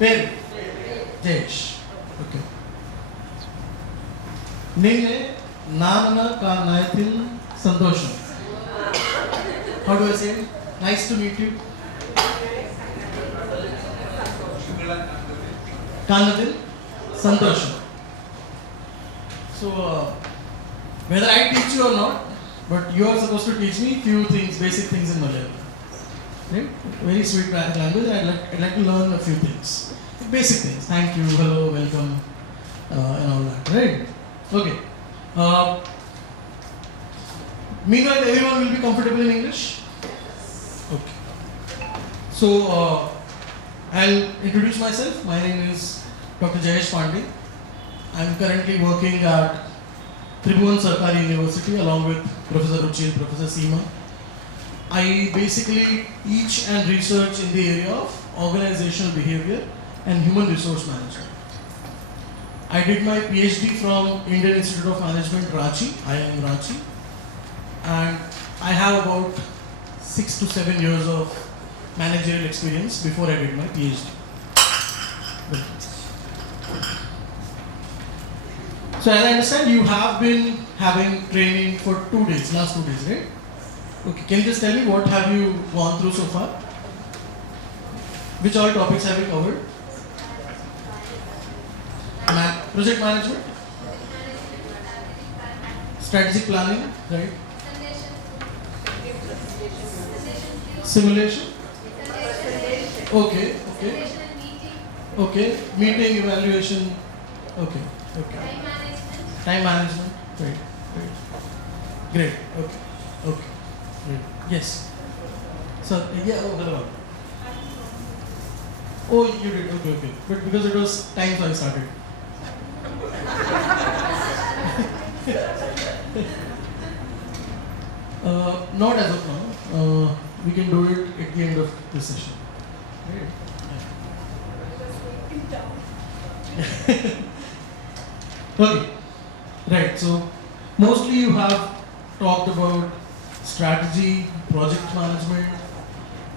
పేరు జయేష్. ఓకే. నేనే నాన్న కానాయతిల్ సంతోషం. How do I say it? Nice to meet you. Kanatil Santosham. So, whether I teach you or not, but you are supposed to teach me few things, basic things in Malayalam. Right? Very sweet language. I'd like to learn a few things. Basic things. Thank you, hello, welcome, and all that. Right? Okay. Meanwhile, everyone will be comfortable in English? Okay. So, I'll introduce myself. My name is Prof.Jayesh Pandey. I'm currently working at Tribhuvan Sarkari University along with Professor Ruchil, Professor Seema. I basically teach and research in the area of organizational behavior and human resource management. I did my PhD from Indian Institute of Management, Ranchi, IIM Ranchi, and I have about 6 to 7 years of managerial experience before I did my PhD. So as I understand, you have been having training for 2 days, last 2 days, right? Okay, can you just tell me what have you gone through so far? Which all topics have you covered? Project management? Strategic planning, right? Simulation? Okay, okay. Okay, meeting, evaluation. Okay, okay. Time management. Right, right. Great, okay, okay. Great. Yes. So, yeah, oh, hello. Oh, you did, okay, okay. But because it was time, so I started. Not as of now. We can do it at the end of this session. Right? Yeah. Okay. Right. So mostly you have talked about strategy, project management,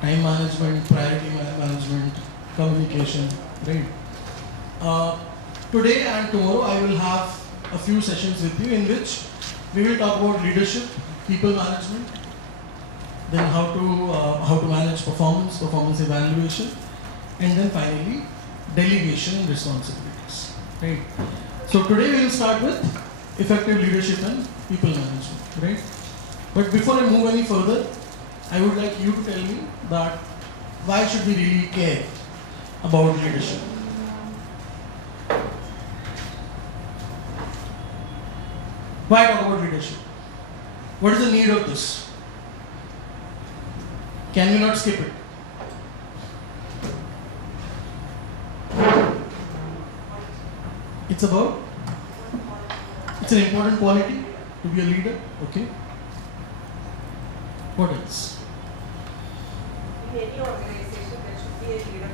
time management, priority management, communication. Right. Today and tomorrow I will have a few sessions with you in which we will talk about leadership, people management, then how to manage performance evaluation, and then finally delegation and responsibilities. Right. So today we will start with effective leadership and people management. Right. But before I move any further, I would like you to tell me that why should we really care about leadership? Why talk about leadership? What is the need of this? Can we not skip it? It's an important quality to be a leader, okay? What else? In any organization, there should be a leader.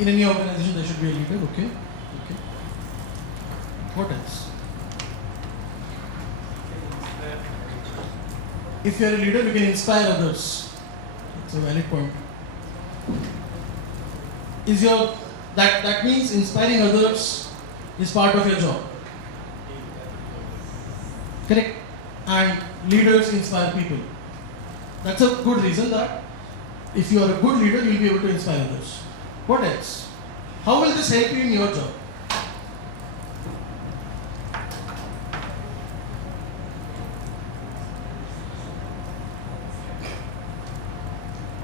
In any organization, there should be a leader, okay? Okay. What else? If you are a leader, we can inspire others. It's a valid point. That means inspiring others is part of your job. Correct? And leaders inspire people. That's a good reason that if you are a good leader, you will be able to inspire others. What else? How will this help you in your job?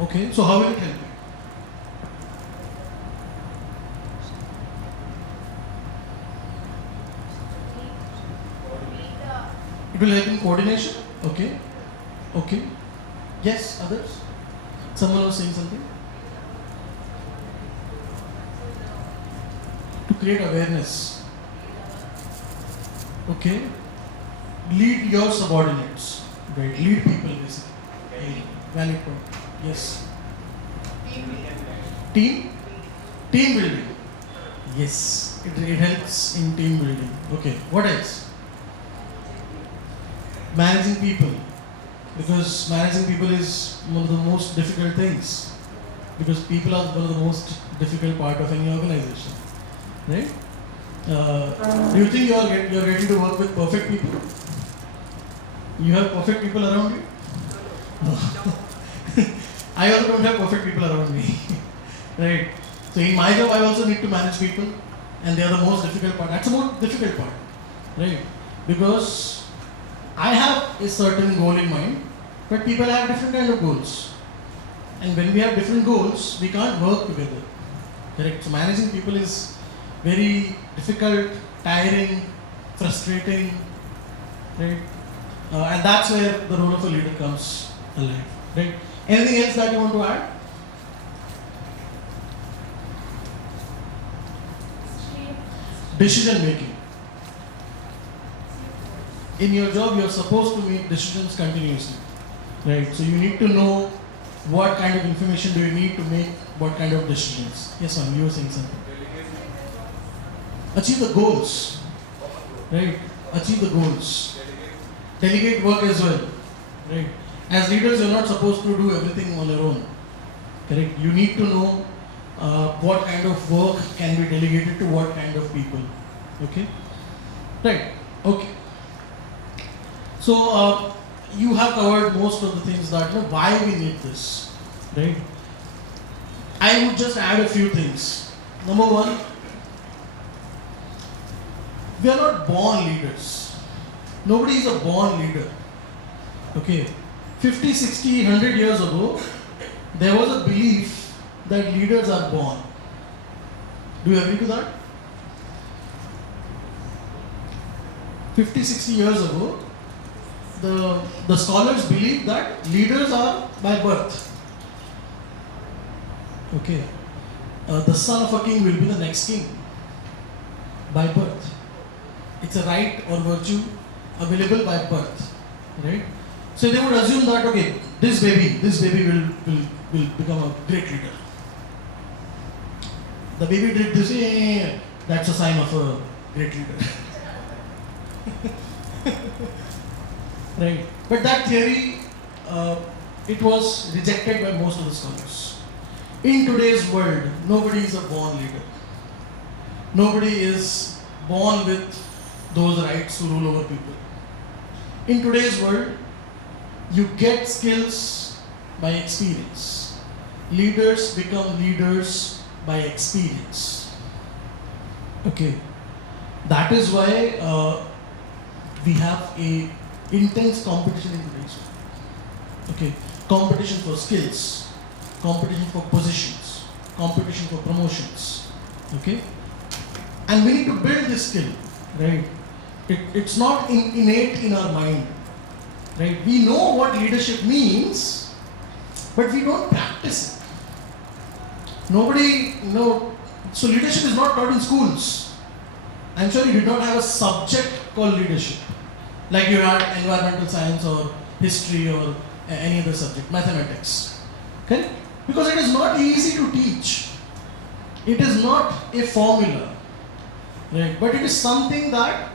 Okay, so how will it help you? It will help in coordination? Okay. Okay. Yes, others? Someone was saying something? To create awareness. Okay. Lead your subordinates. Right. Lead people basically. Valid point. Yes. Team building. Yes. It helps in team building. Okay. What else? Managing people. Because managing people is one of the most difficult things. because people are one of the most difficult part of any organization, right? Do you think you're ready to work with perfect people? You have perfect people around you? No. I also don't have perfect people around me, right? So in my job, I also need to manage people, and they are the most difficult part. That's the most difficult part, right? Because I have a certain goal in mind, but people have different kind of goals. And when we have different goals, we can't work together. Correct? So managing people is very difficult, tiring, frustrating, right? And that's where the role of a leader comes alive, right? Anything else that you want to add? Decision making. In your job, you're supposed to make decisions continuously, right? So you need to know what kind of information do you need to make what kind of decisions. Yes, ma'am, you were saying something. Achieve the goals, right? Achieve the goals. Delegate work as well, right? As leaders, you're not supposed to do everything on your own, correct? You need to know what kind of work can be delegated to what kind of people, okay? Right, okay. So, you have covered most of the things that, why we need this, right? I would just add a few things. Number one, we are not born leaders. Nobody is a born leader, okay? 50, 60, 100 years ago, there was a belief that leaders are born. Do you agree to that? 50, 60 years ago, the scholars believe that leaders are by birth. Okay. The son of a king will be the next king by birth. It's a right or virtue available by birth, right? So they would assume that, okay, this baby will become a great leader. The baby did this, that's a sign of a great leader. Right. But that theory, it was rejected by most of the scholars. In today's world, nobody is a born leader. Nobody is born with those rights to rule over people. In today's world, you get skills by experience. Leaders become leaders by experience. Okay. That is why we have a intense competition in today's world. Okay. Competition for skills, competition for positions, competition for promotions. Okay. And we need to build this skill, right? It's not innate in our mind, right? We know what leadership means, but we don't practice it. Nobody, so leadership is not taught in schools. I'm sure you did not have a subject called leadership, like you had environmental science or history or any other subject, mathematics. Okay? Because it is not easy to teach. It is not a formula, right? But it is something that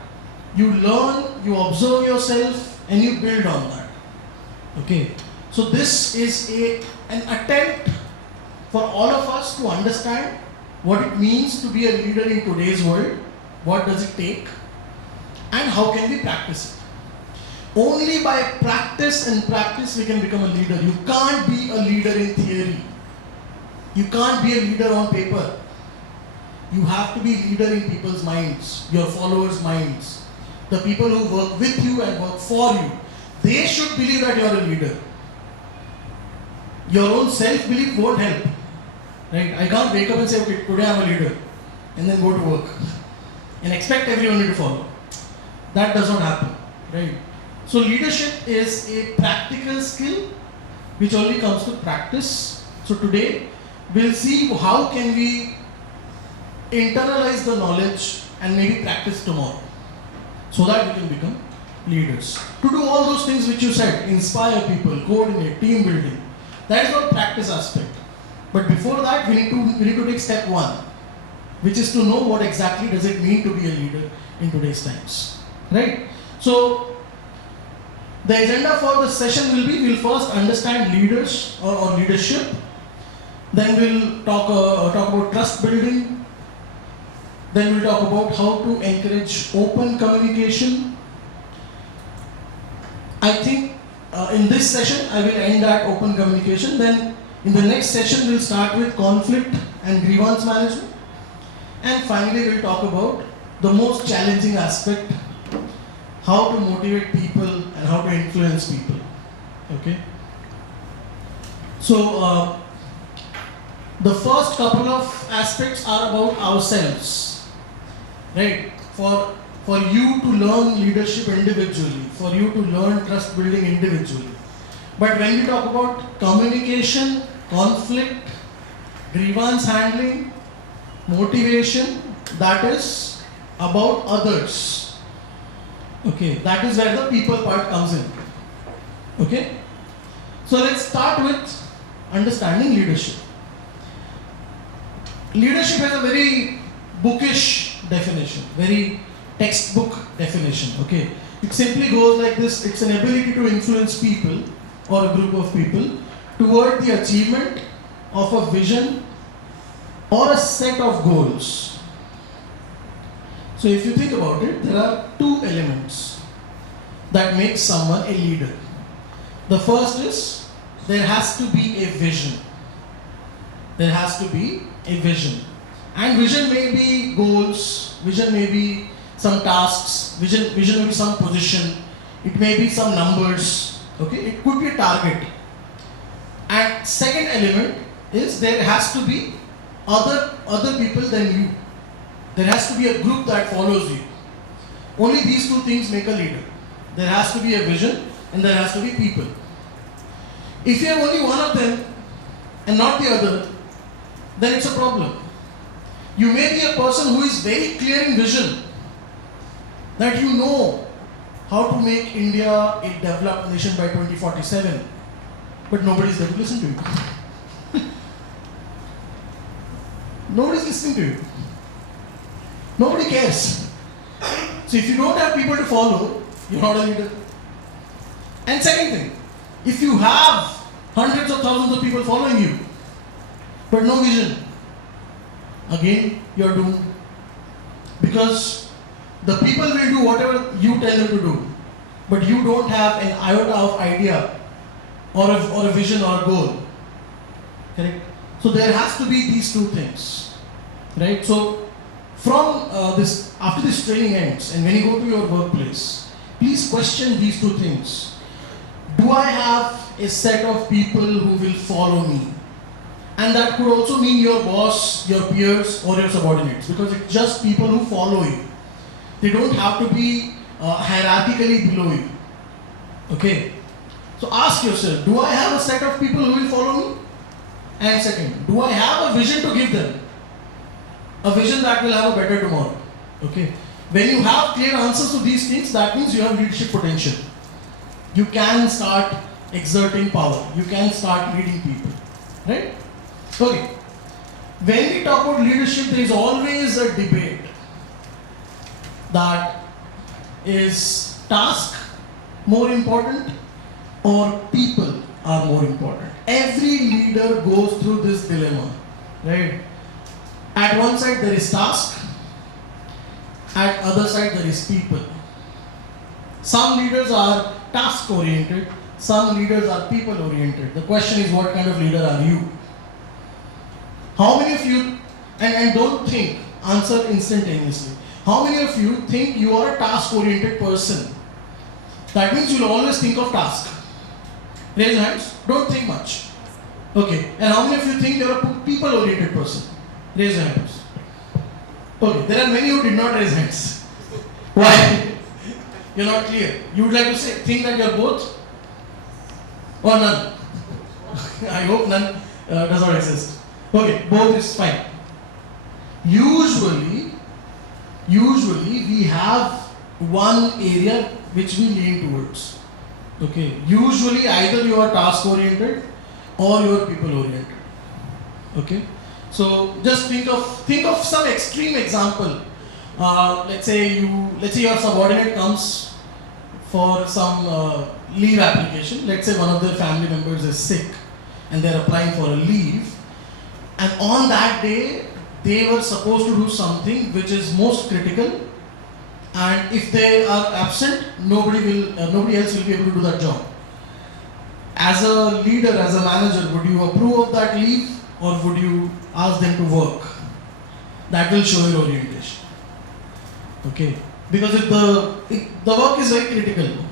you learn, you observe yourself, and you build on that. Okay? So this is an attempt for all of us to understand what it means to be a leader in today's world, what does it take, and how can we practice it. Only by practice and practice we can become a leader. You can't be a leader in theory. You can't be a leader on paper. You have to be a leader in people's minds, your followers' minds. The people who work with you and work for you, they should believe that you are a leader. Your own self-belief won't help. Right? I can't wake up and say, okay, today I'm a leader, and then go to work and expect everyone to follow. That does not happen. Right? So leadership is a practical skill which only comes to practice. So today we'll see how can we internalize the knowledge and maybe practice tomorrow, so that we can become leaders. To do all those things which you said, inspire people, coordinate, team building, that is not practice aspect. But before that, we need to take step one, which is to know what exactly does it mean to be a leader in today's times. Right? So the agenda for the session will be, we'll first understand leaders or leadership. Then we'll talk about trust building. Then we'll talk about how to encourage open communication. I think in this session I will end at open communication. Then in the next session we'll start with conflict and grievance management. And finally we'll talk about the most challenging aspect, how to motivate people and how to influence people. Okay. So the first couple of aspects are about ourselves, right? For you to learn leadership individually, for you to learn trust building individually. But when we talk about communication, conflict, grievance handling, motivation, that is about others. Okay, that is where the people part comes in. Okay, so let's start with understanding leadership. Leadership has a very bookish definition, very textbook definition. Okay, it simply goes like this: it's an ability to influence people or a group of people toward the achievement of a vision or a set of goals. So if you think about it, there are two elements that make someone a leader. The first is there has to be a vision. There has to be a vision. And vision may be goals, vision may be some tasks, vision may be some position, it may be some numbers, okay? It could be a target. And second element is there has to be other people than you. There has to be a group that follows you. Only these two things make a leader. There has to be a vision and there has to be people. If you have only one of them and not the other, then it's a problem. You may be a person who is very clear in vision, that you know how to make India a developed nation by 2047, but nobody is there to listen to you. Nobody is listening to you. Nobody cares. So if you don't have people to follow, you're not a leader. And second thing, if you have hundreds of thousands of people following you, but no vision, again you're doomed. Because the people will do whatever you tell them to do, but you don't have an iota of idea or a vision or a goal. Correct? So there has to be these two things. Right? So from after this training ends and when you go to your workplace, please question these two things. Do I have a set of people who will follow me? And that could also mean your boss, your peers, or your subordinates, because it's just people who follow you. They don't have to be hierarchically below you. Okay? So ask yourself, do I have a set of people who will follow me? And second, do I have a vision to give them? A vision that will have a better tomorrow. Okay? When you have clear answers to these things, that means you have leadership potential. You can start exerting power. You can start leading people. Right? Okay. When we talk about leadership, there is always a debate that is task more important or people are more important. Every leader goes through this dilemma. Right? At one side there is task, at other side there is people. Some leaders are task oriented, some leaders are people oriented. The question is, what kind of leader are you? How many of you, and don't think, answer instantaneously. How many of you think you are a task oriented person? That means you'll always think of task. Raise your hands, don't think much. Okay, and how many of you think you're a people oriented person? Raise your hands. Okay, there are many who did not raise hands. Why? You're not clear. You would like to think that you're both? Or none? I hope none does not exist. Okay, both is fine. Usually we have one area which we lean towards. Okay, usually either you are task oriented or you are people oriented. Okay, so just think of some extreme example. Let's say your subordinate comes for some leave application. Let's say one of their family members is sick and they're applying for a leave. And on that day, they were supposed to do something which is most critical, and if they are absent, nobody else will be able to do that job. As a leader, as a manager, would you approve of that leave, or would you ask them to work? That will show your orientation. Okay, because if the work is very critical,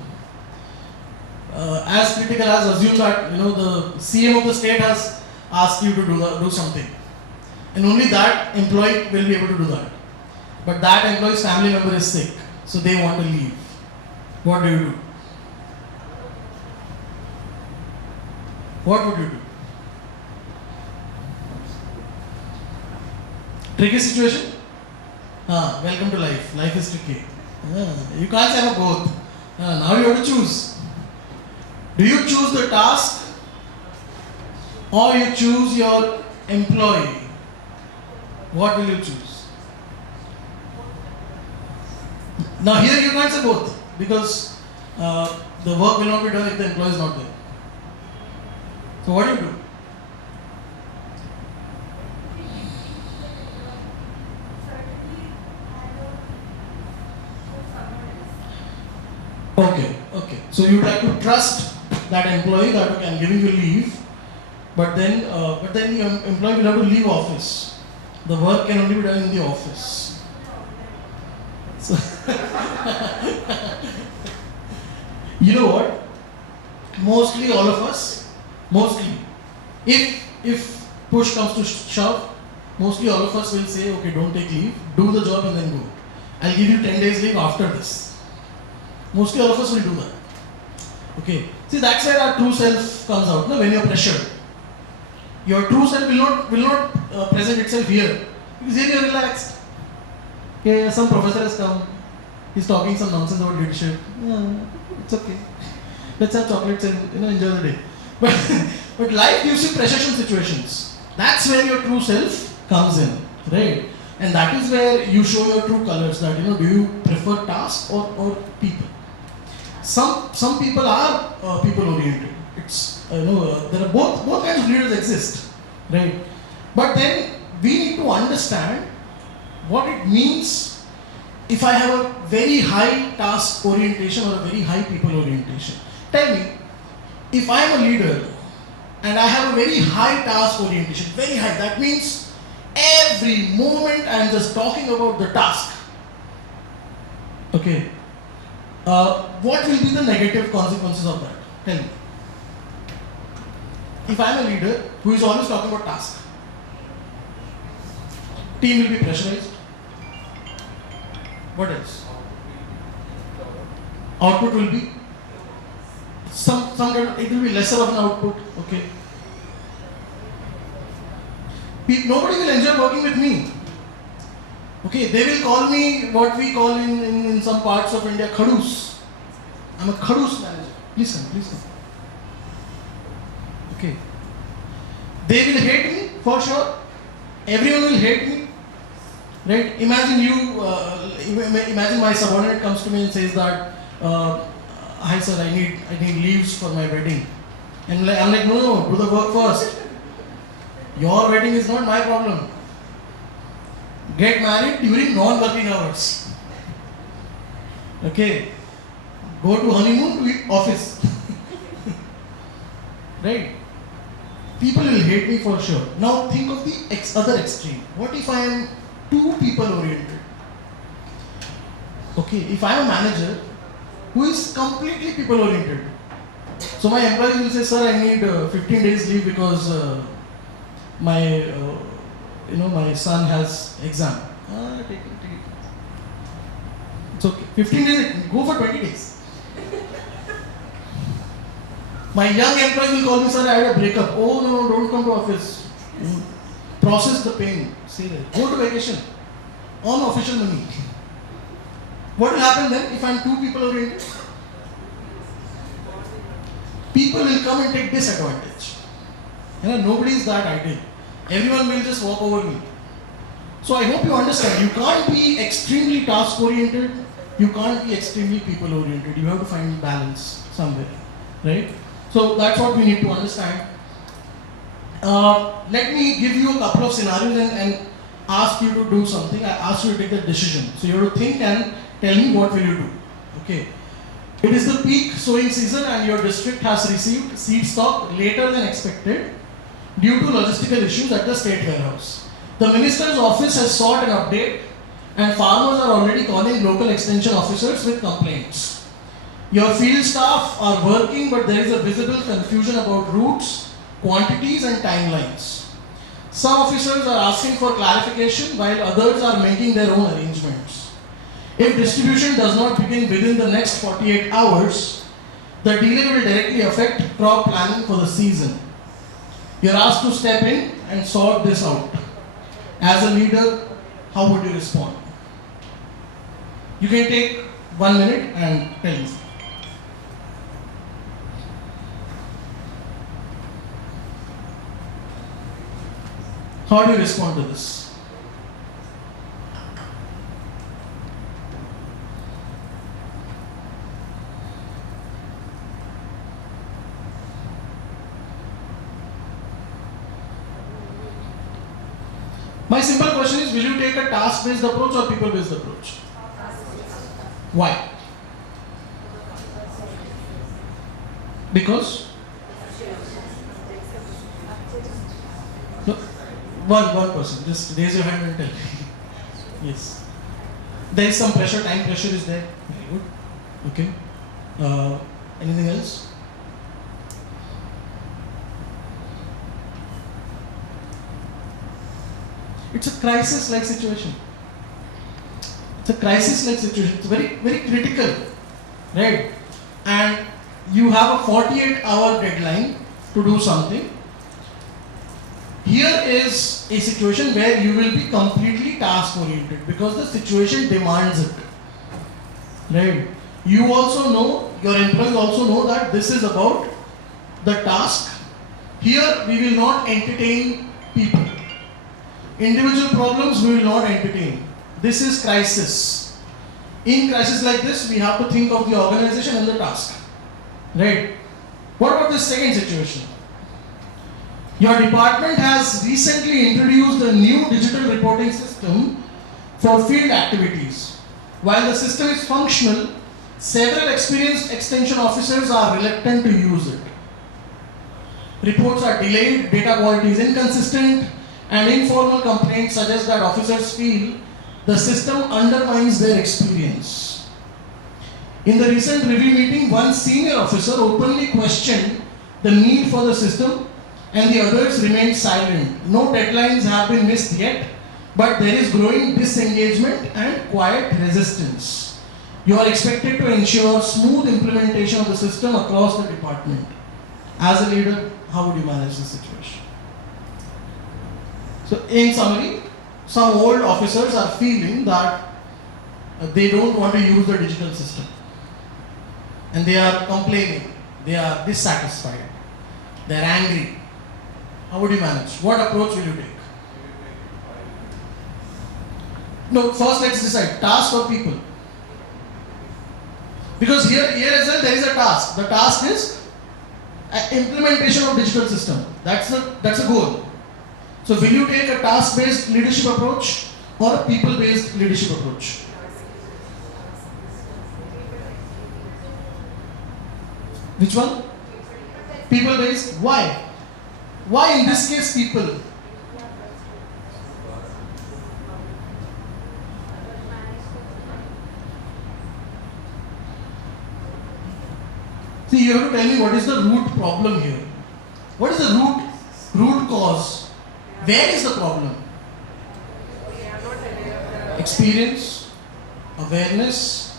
as critical as assume that the CM of the state has asked you to do something, and only that employee will be able to do that. But that employee's family member is sick, so they want to leave. What do you do? What would you do? Tricky situation? Welcome to life. Life is tricky. You can't have both. Now you have to choose. Do you choose the task, or you choose your employee? What will you choose? Now here you can't say both, because the work will not be done if the employee is not there. So what do you do? Okay. So you would like to trust that employee that okay, I'm giving you leave, but then the employee will have to leave office. The work can only be done in the office. So you know what? Mostly all of us, if push comes to shove, mostly all of us will say, okay, don't take leave, do the job and then go. I'll give you 10 days leave after this. Mostly all of us will do that. Okay. See, that's where our true self comes out. No? When you're pressured, your true self will not present itself here, because here you're relaxed. Okay, some professor has come. He's talking some nonsense about leadership. It's okay. Let's have chocolates and enjoy the day. But life gives you pressure situations. That's where your true self comes in, right? And that is where you show your true colors. That do you prefer task or people? Some people are people oriented. It's there are both kinds of leaders exist, right? But then we need to understand what it means if I have a very high task orientation or a very high people orientation. Tell me, if I am a leader and I have a very high task orientation, very high, that means every moment I am just talking about the task. Okay. What will be the negative consequences of that? Tell me. If I am a leader who is always talking about task, team will be pressurized. What else? Output will be it will be lesser of an output. Okay. Nobody will enjoy working with me. Okay, they will call me what we call in some parts of India khadus. I'm a khadus manager. Please come. Okay. They will hate me for sure. Everyone will hate me. Right? Imagine my subordinate comes to me and says that, hi sir, I need leaves for my wedding. And I'm like, no, do the work first. Your wedding is not my problem. Get married during non-working hours. Okay. Go to honeymoon to office. Right? People will hate me for sure. Now think of the other extreme. What if I am too people oriented? Okay, if I am a manager who is completely people oriented. So my employees will say, sir, I need 15 days leave because my son has exam. Take it. It's okay. 15 days, go for 20 days. My young employees will call me, sir, I had a breakup. Oh no, don't come to office. Process the pain. Say that. Go to vacation on official money. What will happen then if I'm too people oriented? People will come and take disadvantage. Nobody is that ideal. Everyone will just walk over me. So I hope you understand. You can't be extremely task oriented. You can't be extremely people oriented. You have to find balance somewhere, right? So that's what we need to understand. Let me give you a couple of scenarios and ask you to do something. I ask you to take the decision. So you have to think and tell me what will you do. Okay. It is the peak sowing season and your district has received seed stock later than expected due to logistical issues at the state warehouse. The minister's office has sought an update and farmers are already calling local extension officers with complaints. Your field staff are working, but there is a visible confusion about routes, quantities and timelines. Some officers are asking for clarification while others are making their own arrangements. If distribution does not begin within the next 48 hours, the delay will directly affect crop planning for the season. You are asked to step in and sort this out. As a leader, how would you respond? You can take 1 minute and tell me. How do you respond to this? My simple question is, will you take a task-based approach or people-based approach? Why? Because? No, one person. Just raise your hand and tell me. Yes. There is some pressure, time pressure is there. Very good. Okay. Anything else? It's a crisis-like situation. It's a crisis-like situation. It's very, very critical, right? And you have a 48-hour deadline to do something. Here is a situation where you will be completely task-oriented because the situation demands it, right? You also know, your employees also know that this is about the task. Here we will not entertain people. Individual problems we will not entertain. This is crisis. In crisis like this, we have to think of the organization and the task. Right? What about this second situation? Your department has recently introduced a new digital reporting system for field activities. While the system is functional, several experienced extension officers are reluctant to use it. Reports are delayed, data quality is inconsistent, and informal complaints suggest that officers feel the system undermines their experience. In the recent review meeting, one senior officer openly questioned the need for the system and the others remained silent. No deadlines have been missed yet, but there is growing disengagement and quiet resistance. You are expected to ensure smooth implementation of the system across the department. As a leader, how would you manage this situation? So in summary, some old officers are feeling that they don't want to use the digital system. And they are complaining, they are dissatisfied, they are angry. How would you manage? What approach will you take? No, first let's decide, task or people? Because here as well there is a task. The task is implementation of digital system. That's a goal. So will you take a task-based leadership approach or a people-based leadership approach? Which one? People-based. Why? Why in this case people? See, you have to tell me what is the root problem here. What is the root cause? Where is the problem? Experience, awareness.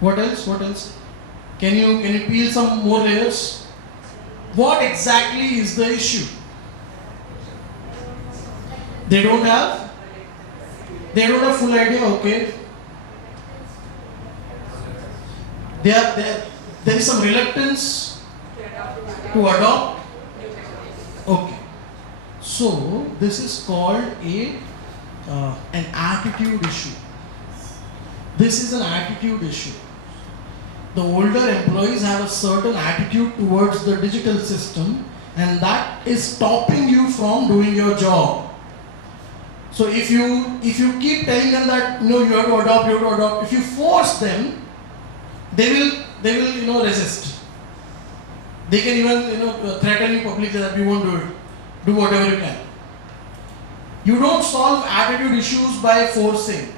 What else? What else? Can you peel some more layers? What exactly is the issue? They don't have full idea. Okay. There is some reluctance to adopt. Okay. So this is called an attitude issue. This is an attitude issue. The older employees have a certain attitude towards the digital system and that is stopping you from doing your job. So if you keep telling them that no, you have to adopt, if you force them, they will resist. They can even threaten you publicly that we won't do it. Do whatever you can. You don't solve attitude issues by forcing.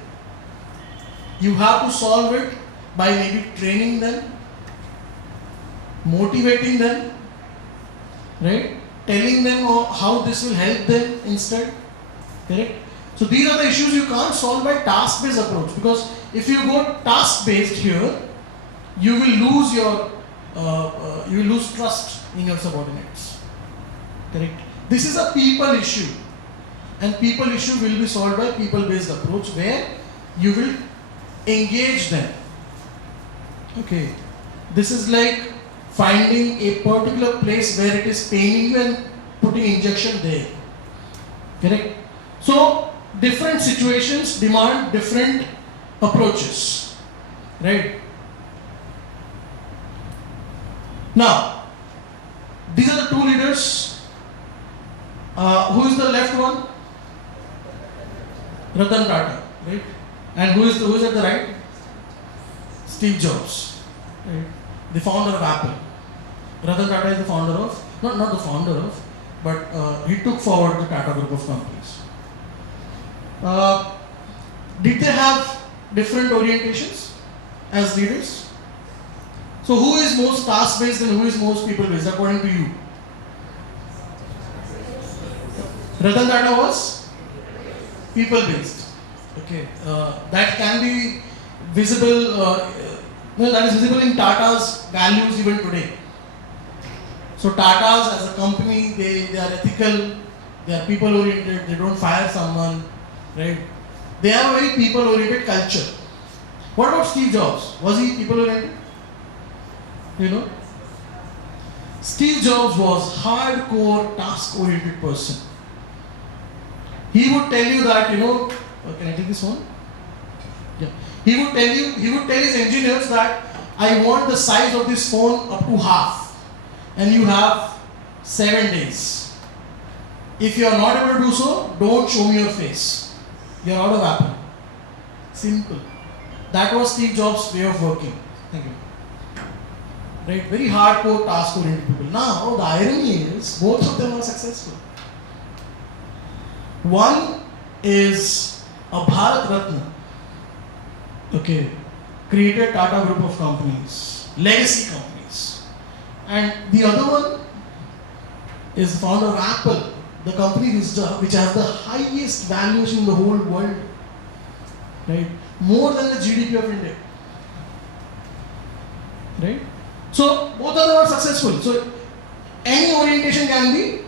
You have to solve it by maybe training them, motivating them, right? Telling them how this will help them instead. Correct? So these are the issues you can't solve by task-based approach, because if you go task-based here, you will lose your you will lose trust in your subordinates. Correct? This is a people issue, and people issue will be solved by people-based approach where you will engage them. Okay, this is like finding a particular place where it is paining you and putting injection there. Correct? So different situations demand different approaches, right? Now, these are the two leaders. Who is the left one? Ratan Tata, right? And who is at the right? Steve Jobs, right? The founder of Apple. Ratan Tata is the founder of, not the founder of, but he took forward the Tata group of companies. Did they have different orientations as leaders? So who is most task-based and who is most people-based according to you? Ratan Tata was people-based. Okay, that can be visible. That is visible in Tata's values even today. So Tata's as a company, they are ethical, they are people-oriented, they don't fire someone, right? They have a very people-oriented culture. What about Steve Jobs? Was he people-oriented? Steve Jobs was hardcore task-oriented person. He would tell you that, can I take this one? Yeah. He would tell his engineers that I want the size of this phone up to half, and you have 7 days. If you are not able to do so, don't show me your face. You are out of Apple. Simple. That was Steve Jobs' way of working. Thank you. Right? Very hardcore task-oriented people. Now, the irony is, both of them are successful. One is a Bharat Ratna, okay, created Tata group of companies, legacy companies. And the other one is the founder of Apple, the company which has the highest valuation in the whole world, right? More than the GDP of India, right? So both of them are successful. So any orientation can be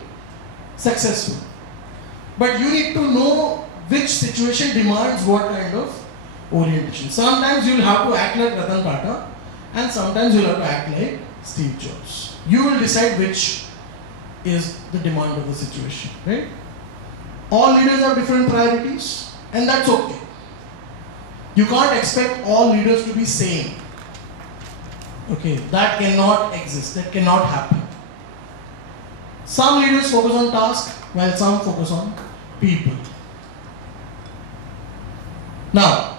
successful, but you need to know which situation demands what kind of orientation. Sometimes you will have to act like Ratan Tata, and sometimes you will have to act like Steve Jobs. You will decide which is the demand of the situation, right? All leaders have different priorities, and that's okay. You can't expect all leaders to be same. Okay, that cannot exist, that cannot happen. Some leaders focus on task, while some focus on people. Now,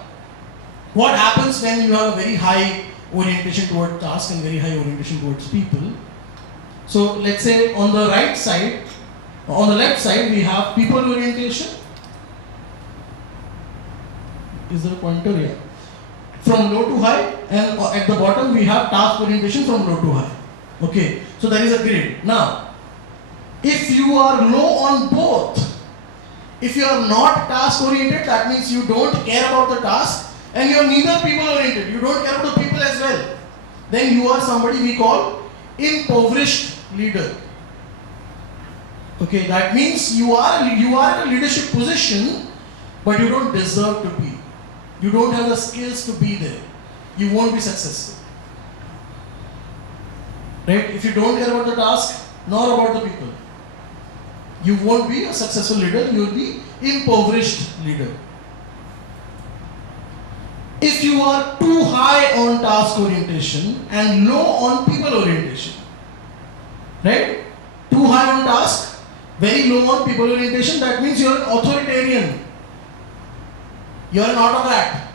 what happens when you have a very high orientation toward task and very high orientation towards people? So let's say on the right side, on the left side we have people orientation. Is there a pointer here? From low to high, and at the bottom we have task orientation from low to high. Okay, so there is a grid. Now, if you are low on both, if you are not task oriented, that means you don't care about the task, and you are neither people oriented, you don't care about the people as well, then you are somebody we call impoverished leader. Okay, that means you are in a leadership position, but you don't deserve to be. You don't have the skills to be there. You won't be successful. Right? If you don't care about the task, nor about the people, you won't be a successful leader, you will be impoverished leader. If you are too high on task orientation and low on people orientation, right? Too too high on task, very low on people orientation, that means you are an authoritarian. You are an autocrat.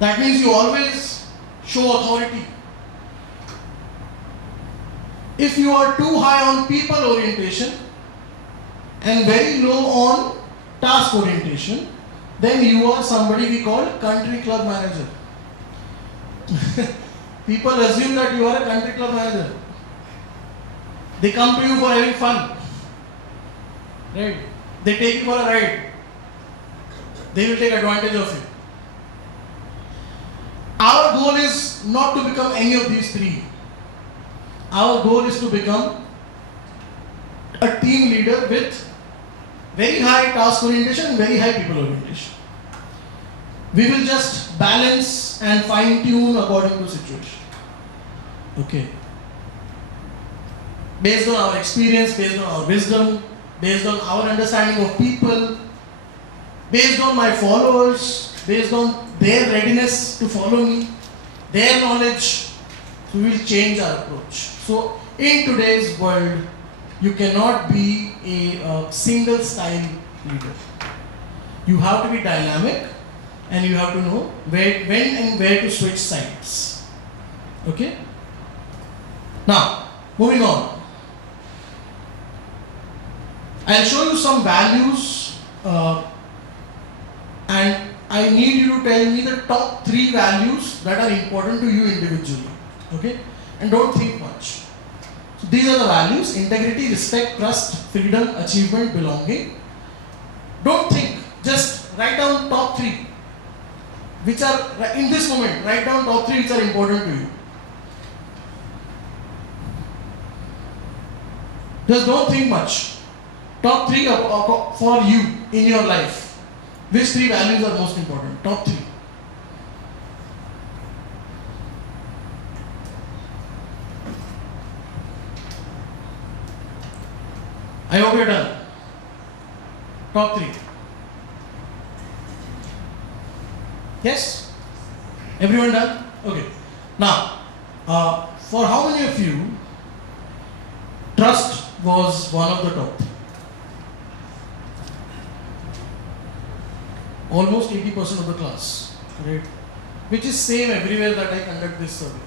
That means you always show authority. If you are too high on people orientation and very low on task orientation, then you are somebody we call country club manager. People assume that you are a country club manager. They come to you for having fun. Right? They take you for a ride. They will take advantage of you. Our goal is not to become any of these three. Our goal is to become a team leader with very high task orientation and very high people orientation. We will just balance and fine tune according to situation. Okay. Based on our experience, based on our wisdom, based on our understanding of people, based on my followers, based on their readiness to follow me, their knowledge, we will change our approach. So in today's world, you cannot be a single style leader. You have to be dynamic and you have to know when and where to switch sides. Okay? Now, moving on. I'll show you some values and I need you to tell me the top 3 values that are important to you individually. Okay? And don't think much. So these are the values: integrity, respect, trust, freedom, achievement, belonging. Don't think, just write down top 3 which are, in this moment, write down top 3 which are important to you. Just don't think much. Top 3 for you in your life. Which 3 values are most important? Top 3. I hope you're done. Top 3. Yes? Everyone done? Okay. Now, for how many of you, trust was one of the top? Almost 80% of the class, right? Which is same everywhere that I conduct this survey.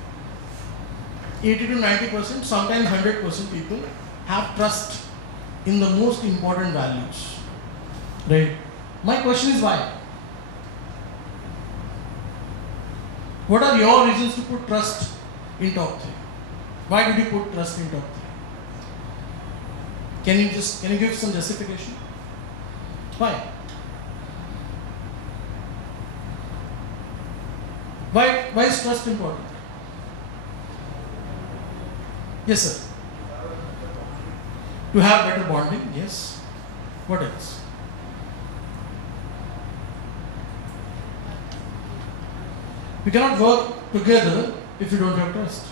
80 to 90%, sometimes 100% people have trust in the most important values, right? My question is why? What are your reasons to put trust in top 3? Why did you put trust in top 3? Can you give some justification? Why? Why is trust important? Yes, sir. To have better bonding, yes. What else? We cannot work together if you don't have trust.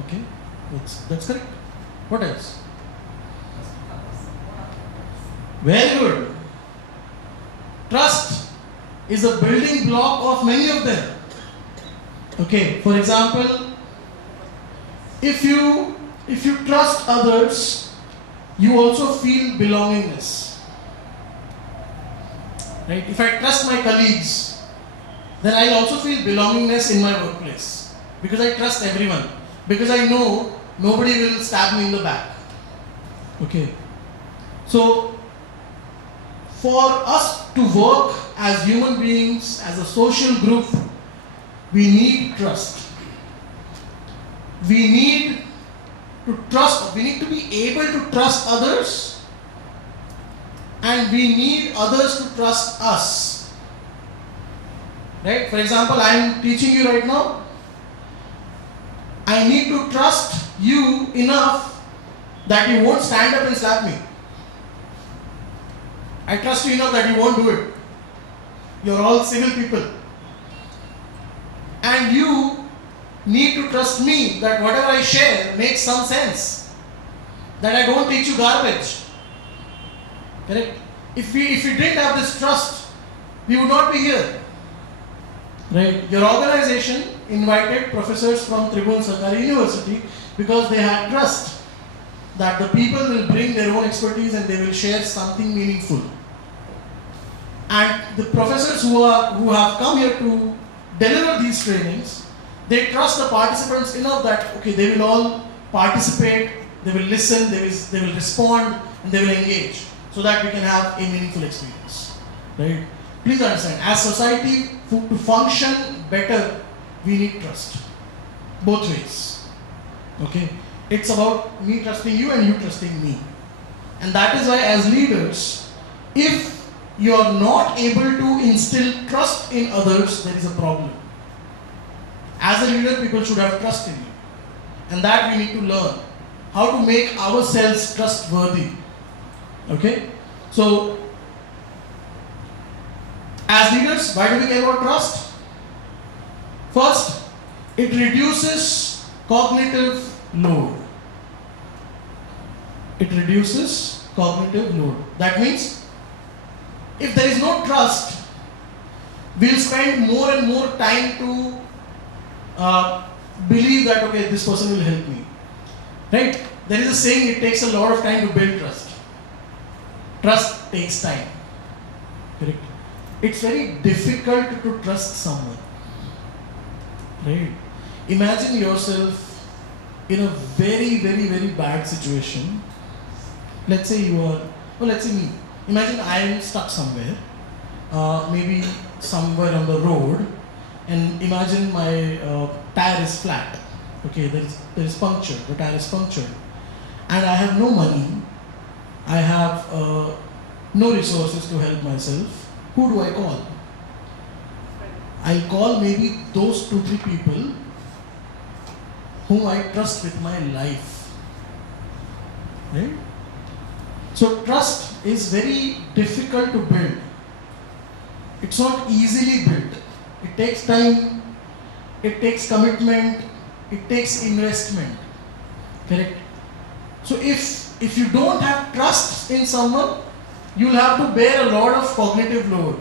Okay, that's correct. What else? Very good. Trust is a building block of many of them. Okay, for example, if you trust others, you also feel belongingness. Right? If I trust my colleagues, then I also feel belongingness in my workplace. Because I trust everyone. Because I know nobody will stab me in the back. Okay. So, for us to work as human beings, as a social group, we need trust. We need to trust, we need to be able to trust others, and we need others to trust us. Right? For example, I am teaching you right now. I need to trust you enough that you won't stand up and slap me. I trust you enough that you won't do it. You're all civil people. And you need to trust me that whatever I share makes some sense. That I don't teach you garbage. Correct? If we didn't have this trust, we would not be here. Right? Your organization invited professors from Tribhuvan Sarkari University because they had trust that the people will bring their own expertise and they will share something meaningful. And the professors who have come here to deliver these trainings, they trust the participants enough that okay, they will all participate, they will listen, they will respond, and they will engage, so that we can have a meaningful experience. Right? Please understand, as society to function better, we need trust. Both ways. Okay? It's about me trusting you and you trusting me. And that is why as leaders, if you are not able to instill trust in others, there is a problem. As a leader, people should have trust in you. And that we need to learn. How to make ourselves trustworthy. Okay? So, as leaders, why do we care about trust? First, it reduces cognitive load. It reduces cognitive load. That means, if there is no trust, we'll spend more and more time to believe that, okay, this person will help me. Right? There is a saying, it takes a lot of time to build trust. Trust takes time. Correct? It's very difficult to trust someone. Right? Imagine yourself in a very, very, very bad situation. Let's say let's say me. Imagine I am stuck somewhere, maybe somewhere on the road, and imagine my tire is flat. Okay, there is puncture. The tire is punctured, and I have no money. I have no resources to help myself. Who do I call? I'll call maybe those 2-3 people whom I trust with my life. Right? So trust is very difficult to build. It's not easily built. It takes time, it takes commitment, it takes investment. Correct? So if you don't have trust in someone, you will have to bear a lot of cognitive load.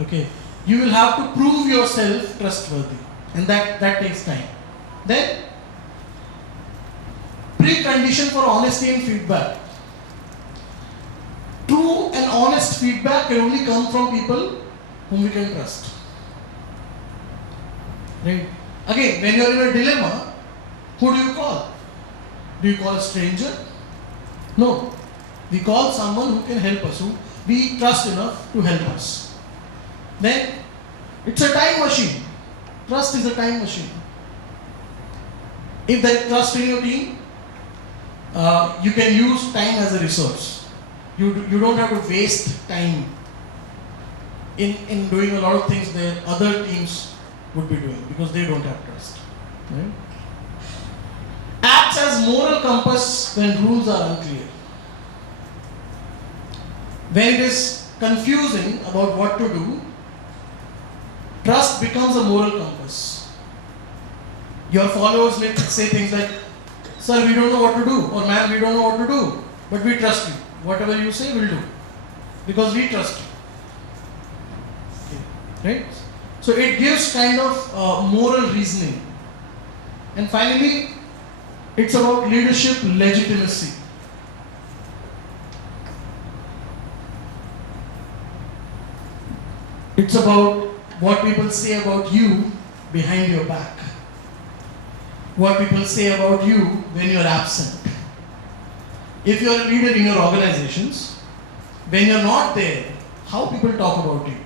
Okay? You will have to prove yourself trustworthy. And that takes time. Then, precondition for honesty and feedback. True and honest feedback can only come from people whom we can trust. Right? Again, when you are in a dilemma, who do you call? Do you call a stranger? No. We call someone who can help us, who we trust enough to help us. Then, it's a time machine. Trust is a time machine. If there is trust in your team, you can use time as a resource. You don't have to waste time in doing a lot of things that other teams would be doing because they don't have trust. Right? Acts as moral compass when rules are unclear. When it is confusing about what to do, trust becomes a moral compass. Your followers may say things like, "Sir, we don't know what to do," or "Ma'am, we don't know what to do, but we trust you. Whatever you say, we'll do. Because we trust you." Okay. Right? So it gives kind of moral reasoning. And finally, it's about leadership legitimacy. It's about what people say about you behind your back. What people say about you when you're absent. If you're a leader in your organizations, when you're not there, how people talk about you?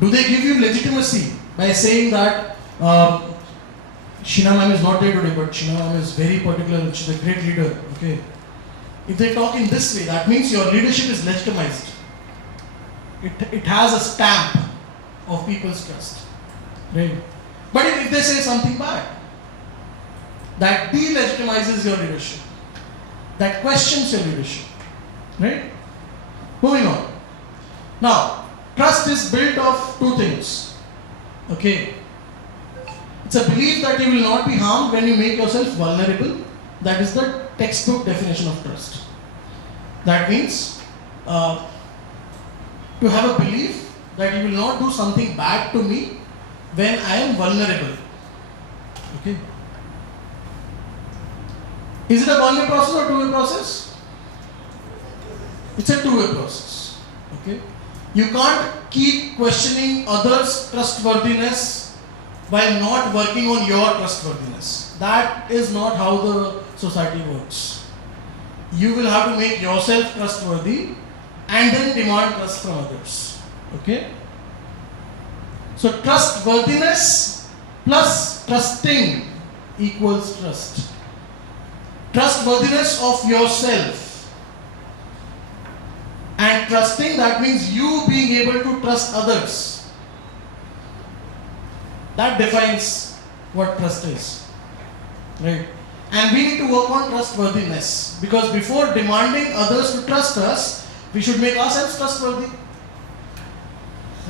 Do they give you legitimacy by saying that Sheena ma'am is not there today, but Sheena ma'am is very particular, she's a great leader. Okay. If they talk in this way, that means your leadership is legitimized. It has a stamp of people's trust. Right? But if they say something bad, that delegitimizes your leadership, that questions your leadership. Right? Moving on. Now, trust is built of two things. Okay. It's a belief that you will not be harmed when you make yourself vulnerable. That is the textbook definition of trust. That means to have a belief that you will not do something bad to me when I am vulnerable. Okay. Is it a one-way process or two-way process? It's a two-way process. Okay? You can't keep questioning others' trustworthiness while not working on your trustworthiness. That is not how the society works. You will have to make yourself trustworthy and then demand trust from others. Okay? So trustworthiness plus trusting equals trust. Trustworthiness of yourself and trusting, that means you being able to trust others. That defines what trust is. Right? And we need to work on trustworthiness, because before demanding others to trust us, we should make ourselves trustworthy.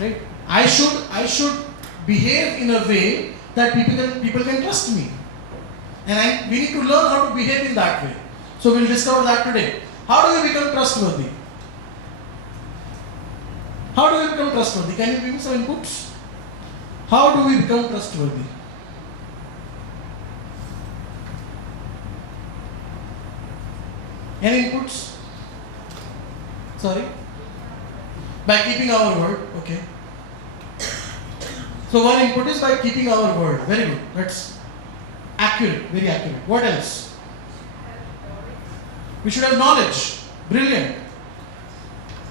Right? I should behave in a way that people can trust me. And we need to learn how to behave in that way. So we'll discover that today. How do we become trustworthy? How do we become trustworthy? Can you give me some inputs? How do we become trustworthy? Any inputs? Sorry? By keeping our word. Okay. So one input is by keeping our word. Very good. That's accurate. Very accurate. What else? We should have knowledge. Brilliant.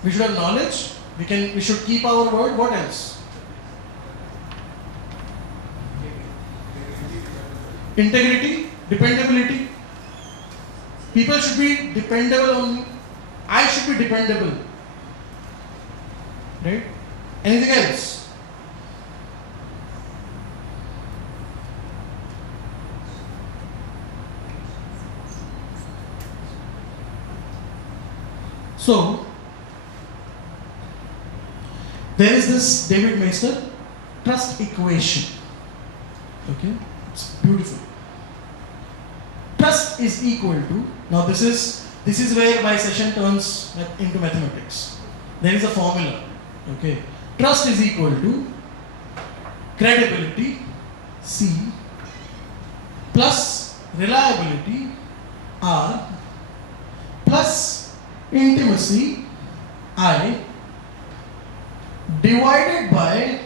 We should have knowledge. We should keep our word. What else? Integrity, dependability. People should be dependable on me. I should be dependable. Right? Anything else? So, there is this David Meister trust equation. Okay? It's beautiful. Trust is equal to, now this is where my session turns into mathematics. There is a formula. Okay? Trust is equal to credibility, C, plus reliability, R, plus intimacy, I, divided by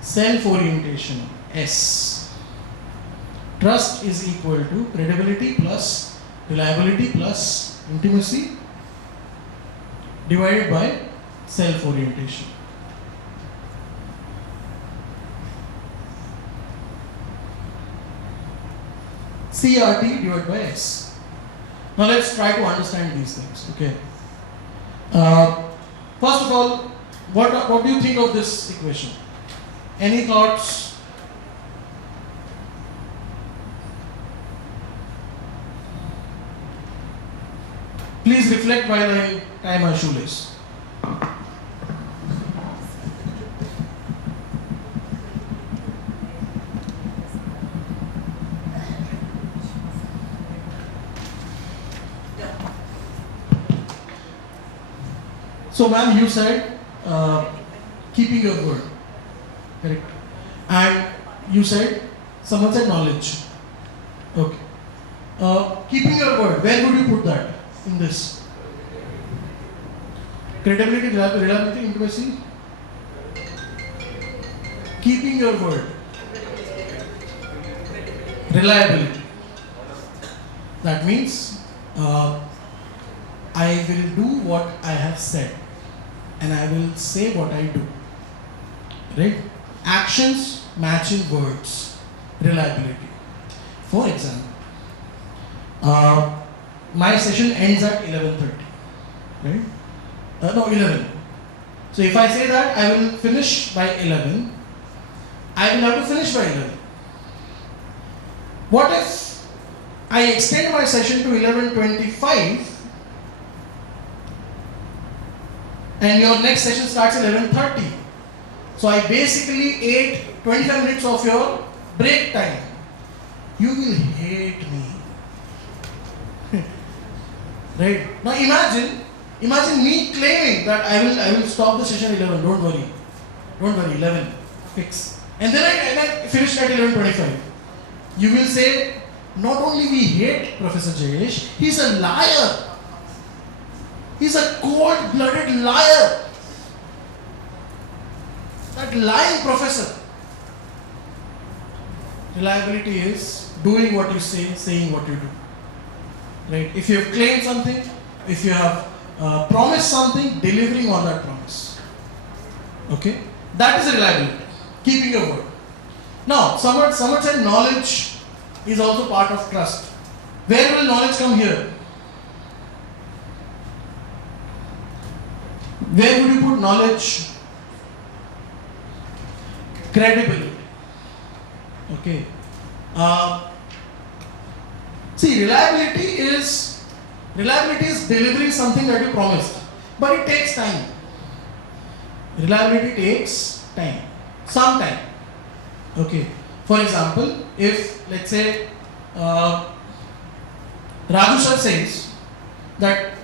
self-orientation, S. Trust is equal to credibility plus reliability plus intimacy divided by self-orientation. CRT divided by S. Now let's try to understand these things. Okay. First of all, what do you think of this equation? Any thoughts? Please reflect while I tie my shoelace. So ma'am, you said keeping your word, correct? And you said, someone said knowledge. Okay. Keeping your word, where would you put that in this? Credibility, reliability, intimacy? Keeping your word. Reliability. That means I will do what I have said and I will say what I do. Right? Actions matching words. Reliability. For example, my session ends at 11:30. Right? No, 11. So if I say that I will finish by 11, I will have to finish by 11. What if I extend my session to 11:25 and your next session starts at 11:30? So I basically ate 25 minutes of your break time. You will hate me. Right? Now imagine me claiming that I will stop the session at 11. Don't worry, 11, fix. And then I finish at 11:25. You will say not only we hate Professor Jayesh, he's a liar. He's a cold-blooded liar. That lying professor. Reliability is doing what you say, saying what you do. Right? If you have claimed something, if you have promised something, delivering on that promise. Okay? That is reliability. Keeping your word. Now, someone said knowledge is also part of trust. Where will knowledge come here? Where would you put knowledge? Credibility. Okay. See, reliability is delivering something that you promised, but it takes time. Reliability takes time, some time. Okay. For example, if let's say Raju sir says that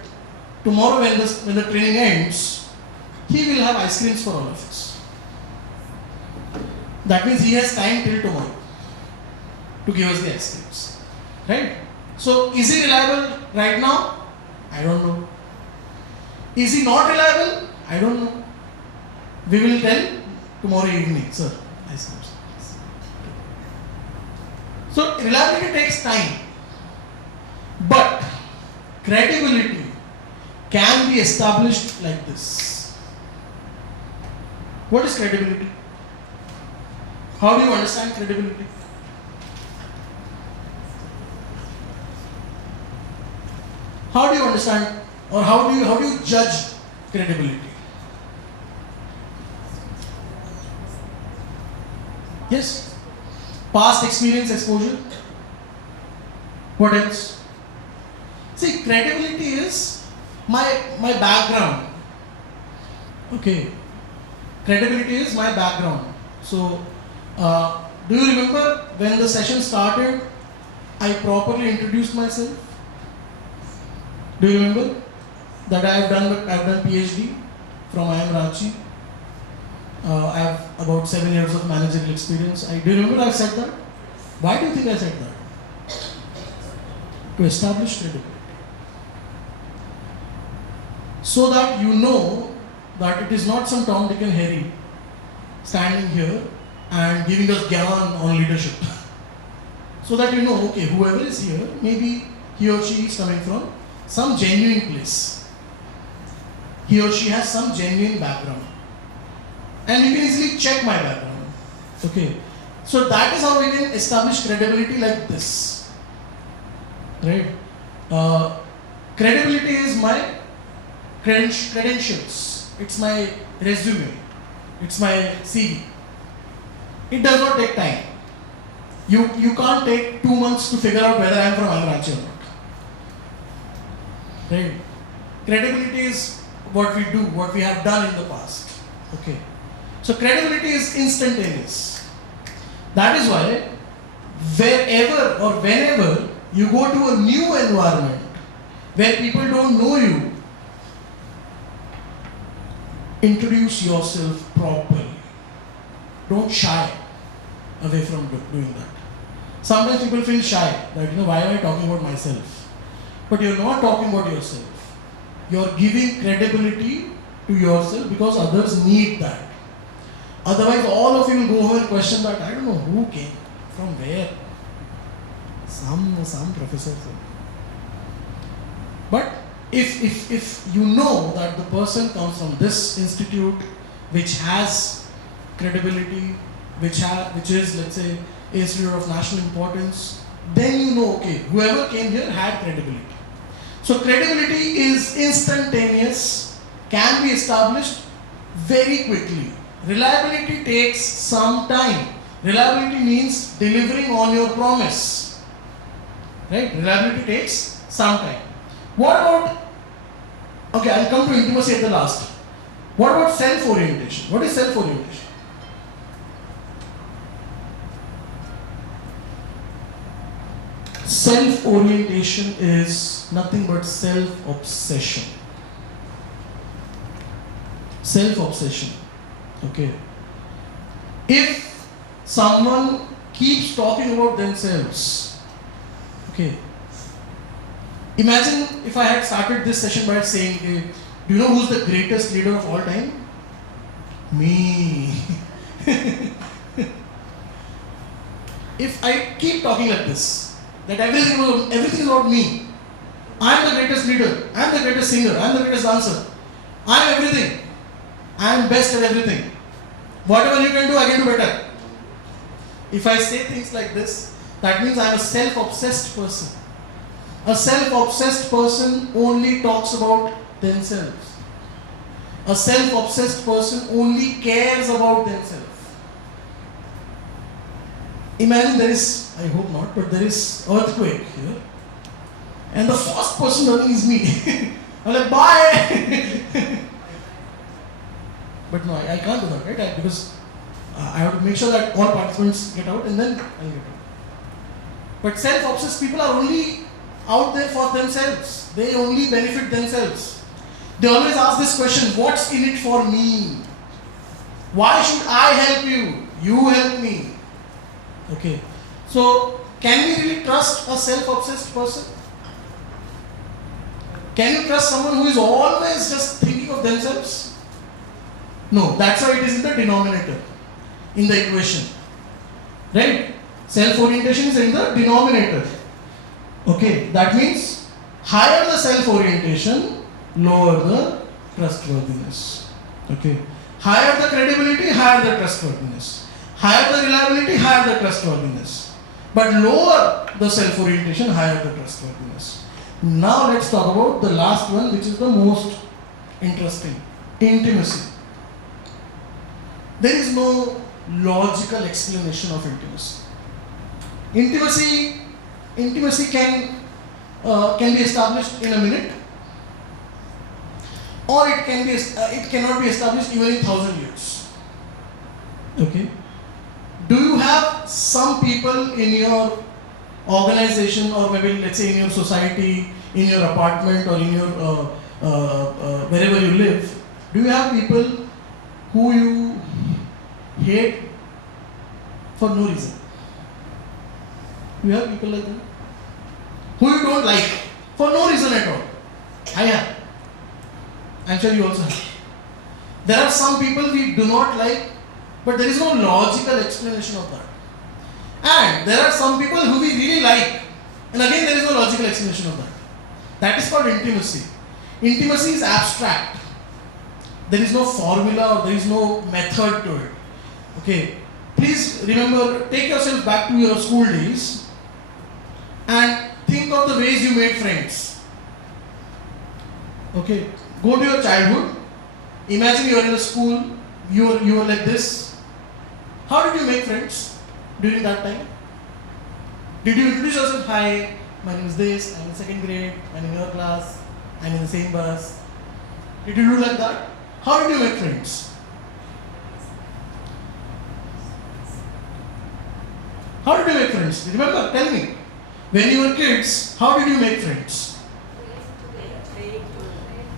tomorrow when the training ends, he will have ice creams for all of us. That means he has time till tomorrow to give us the ice creams. Right? So, is he reliable right now? I don't know. Is he not reliable? I don't know. We will tell tomorrow evening, sir. Ice creams. So, reliability takes time. But credibility can be established like this. What is credibility? How do you understand credibility? How do you understand, or how do you judge credibility? Yes? Past experience, exposure. What else? See, credibility is my background. Okay. Credibility is my background. So, do you remember when the session started, I properly introduced myself? Do you remember that I have done PhD from IRMA? I have about 7 years of managerial experience. Do you remember I said that? Why do you think I said that? To establish credibility. So that you know that it is not some Tom, Dick and Harry standing here and giving us gyan on leadership. So that you know, okay, whoever is here, maybe he or she is coming from some genuine place. He or she has some genuine background. And you can easily check my background. Okay. So that is how we can establish credibility like this. Right? Credibility is my credentials. It's my resume. It's my CV. It does not take time. You can't take 2 months to figure out whether I am from IRMA or not. Right? Credibility is what we do, what we have done in the past. Okay. So credibility is instantaneous. That is why wherever or whenever you go to a new environment where people don't know you, introduce yourself properly. Don't shy away from doing that. Sometimes people feel shy that, why am I talking about myself? But you're not talking about yourself. You're giving credibility to yourself because others need that. Otherwise, all of you will go home and question that, I don't know who came, from where. Some professor. But if you know that the person comes from this institute which has credibility, which is, let's say, a institute of national importance, then you know, okay, whoever came here had credibility. So credibility is instantaneous, can be established very quickly. Reliability takes some time. Reliability means delivering on your promise. Right? Reliability takes some time. What about, okay, I'll come to intimacy at the last. What about self-orientation? What is self-orientation? Self-orientation is nothing but self-obsession. Self-obsession. Okay. If someone keeps talking about themselves Okay. Imagine if I had started this session by saying, do you know who's the greatest leader of all time? Me. If I keep talking like this, that everything is about me. I am the greatest leader, I am the greatest singer, I am the greatest dancer. I am everything. I am best at everything. Whatever you can do, I can do better. If I say things like this, that means I am a self-obsessed person. A self-obsessed person only talks about themselves. A self-obsessed person only cares about themselves. Imagine there is, I hope not, but there is earthquake here. And the first person running is me. I'm like, bye! But no, I can't do that, right? Because I have to make sure that all participants get out and then I'll get out. But self-obsessed people are only out there for themselves. They only benefit themselves. They always ask this question, what's in it for me? Why should I help you? You help me. Okay. So, can we really trust a self-obsessed person? Can you trust someone who is always just thinking of themselves? No, that's how it is in the denominator, in the equation. Right? Self-orientation is in the denominator. Okay, that means higher the self-orientation, lower the trustworthiness. Okay. Higher the credibility, higher the trustworthiness. Higher the reliability, higher the trustworthiness. But lower the self-orientation, higher the trustworthiness. Now let's talk about the last one, which is the most interesting. Intimacy. There is no logical explanation of intimacy. Intimacy can be established in a minute, or it cannot be established even in 1,000 years. Okay. Do you have some people in your organization, or maybe let's say in your society, in your apartment, or in your wherever you live? Do you have people who you hate for no reason? Do you have people like that? Who you don't like for no reason at all? I have. I'm sure you also have. There are some people we do not like, but there is no logical explanation of that. And there are some people who we really like, and again there is no logical explanation of that. That is called intimacy. Intimacy is abstract. There is no formula or there is no method to it. Okay. Please remember, take yourself back to your school days and think of the ways you made friends. Okay. Go to your childhood. Imagine you are in a school, you were like this. How did you make friends during that time? Did you introduce yourself? Hi, my name is this, I'm in second grade, I'm in your class, I'm in the same bus. Did you do like that? How did you make friends? How did you make friends? Remember, tell me. When you were kids, how did you make friends?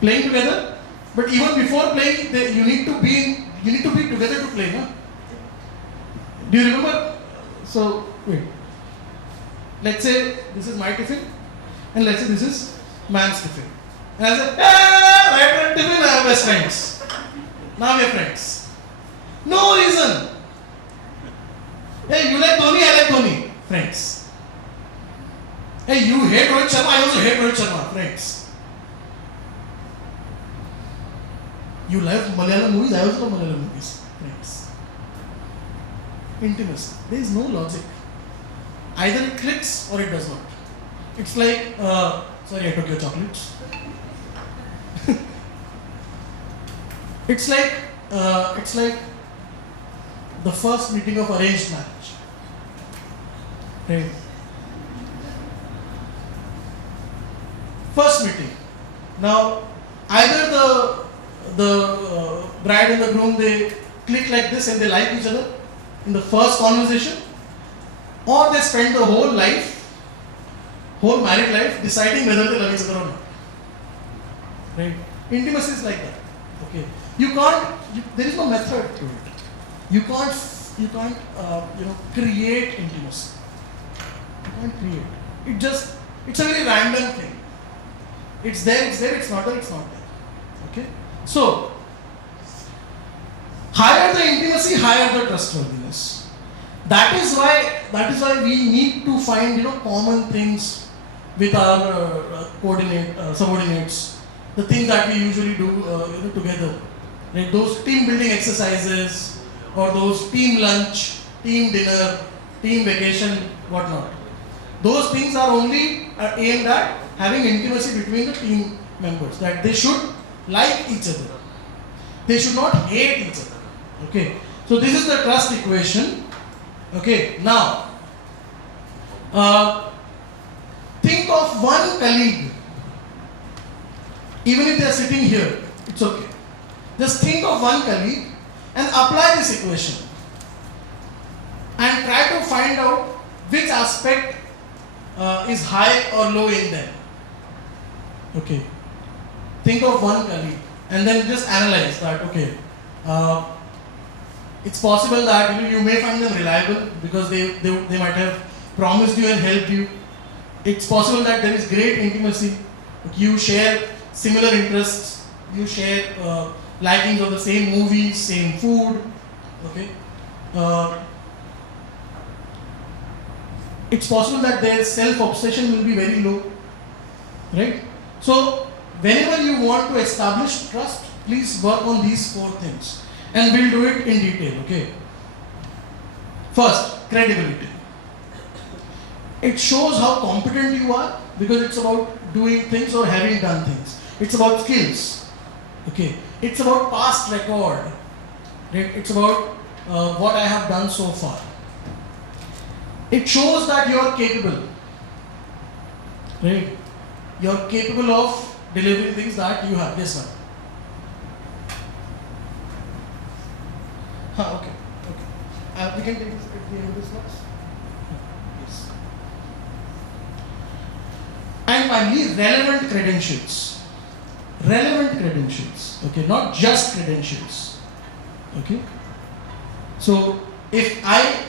Playing together? But even before playing, you need to be together to play, no? Do you remember? So, wait. Let's say this is my tiffin, and let's say this is man's tiffin. And I say, my tiffin, I have best friends. Now we are friends. No reason. Hey, you like Dhoni, I like Dhoni. Friends. Hey, you hate Rohit Sharma, I also hate Rohit Sharma. Friends. You like Malayalam movies, I also love Malayalam movies. Friends. Intimacy. There is no logic. Either it clicks or it does not. It's like, sorry, I took your chocolates. It's like the first meeting of arranged marriage. Right? First meeting. Now, either the bride and the groom, they click like this and they like each other in the first conversation, or they spend the whole married life deciding whether they love each other or not. Right? Intimacy is like that. Okay. There is no method to it. You can't create intimacy. You can't create. it's a very random thing. It's there, it's not there, it's not there. Okay? So, higher the intimacy, higher the trustworthiness. That is why we need to find common things with our subordinates, the things that we usually do together. Like those team building exercises, or those team lunch, team dinner, team vacation, whatnot. Those things are only aimed at having intimacy between the team members, that they should like each other. They should not hate each other. Okay. So this is the trust equation. Okay. Now, think of one colleague. Even if they are sitting here, it's okay. Just think of one colleague and apply this equation and try to find out which aspect is high or low in them. Okay. Think of one colleague and then just analyze that. Okay. It's possible that you may find them reliable because they might have promised you and helped you. It's possible that there is great intimacy. You share similar interests. You share likings of the same movies, same food. Okay. It's possible that their self-obsession will be very low. Right? So, whenever you want to establish trust, please work on these 4 things. And we'll do it in detail, okay? First, credibility. It shows how competent you are because it's about doing things or having done things. It's about skills, okay? It's about past record. Right? It's about what I have done so far. It shows that you are capable. Right? You are capable of delivering things that you have. This one. Okay. We can take this at the end of this class. Yes. And finally, relevant credentials. Relevant credentials. Okay, not just credentials. Okay. So, if I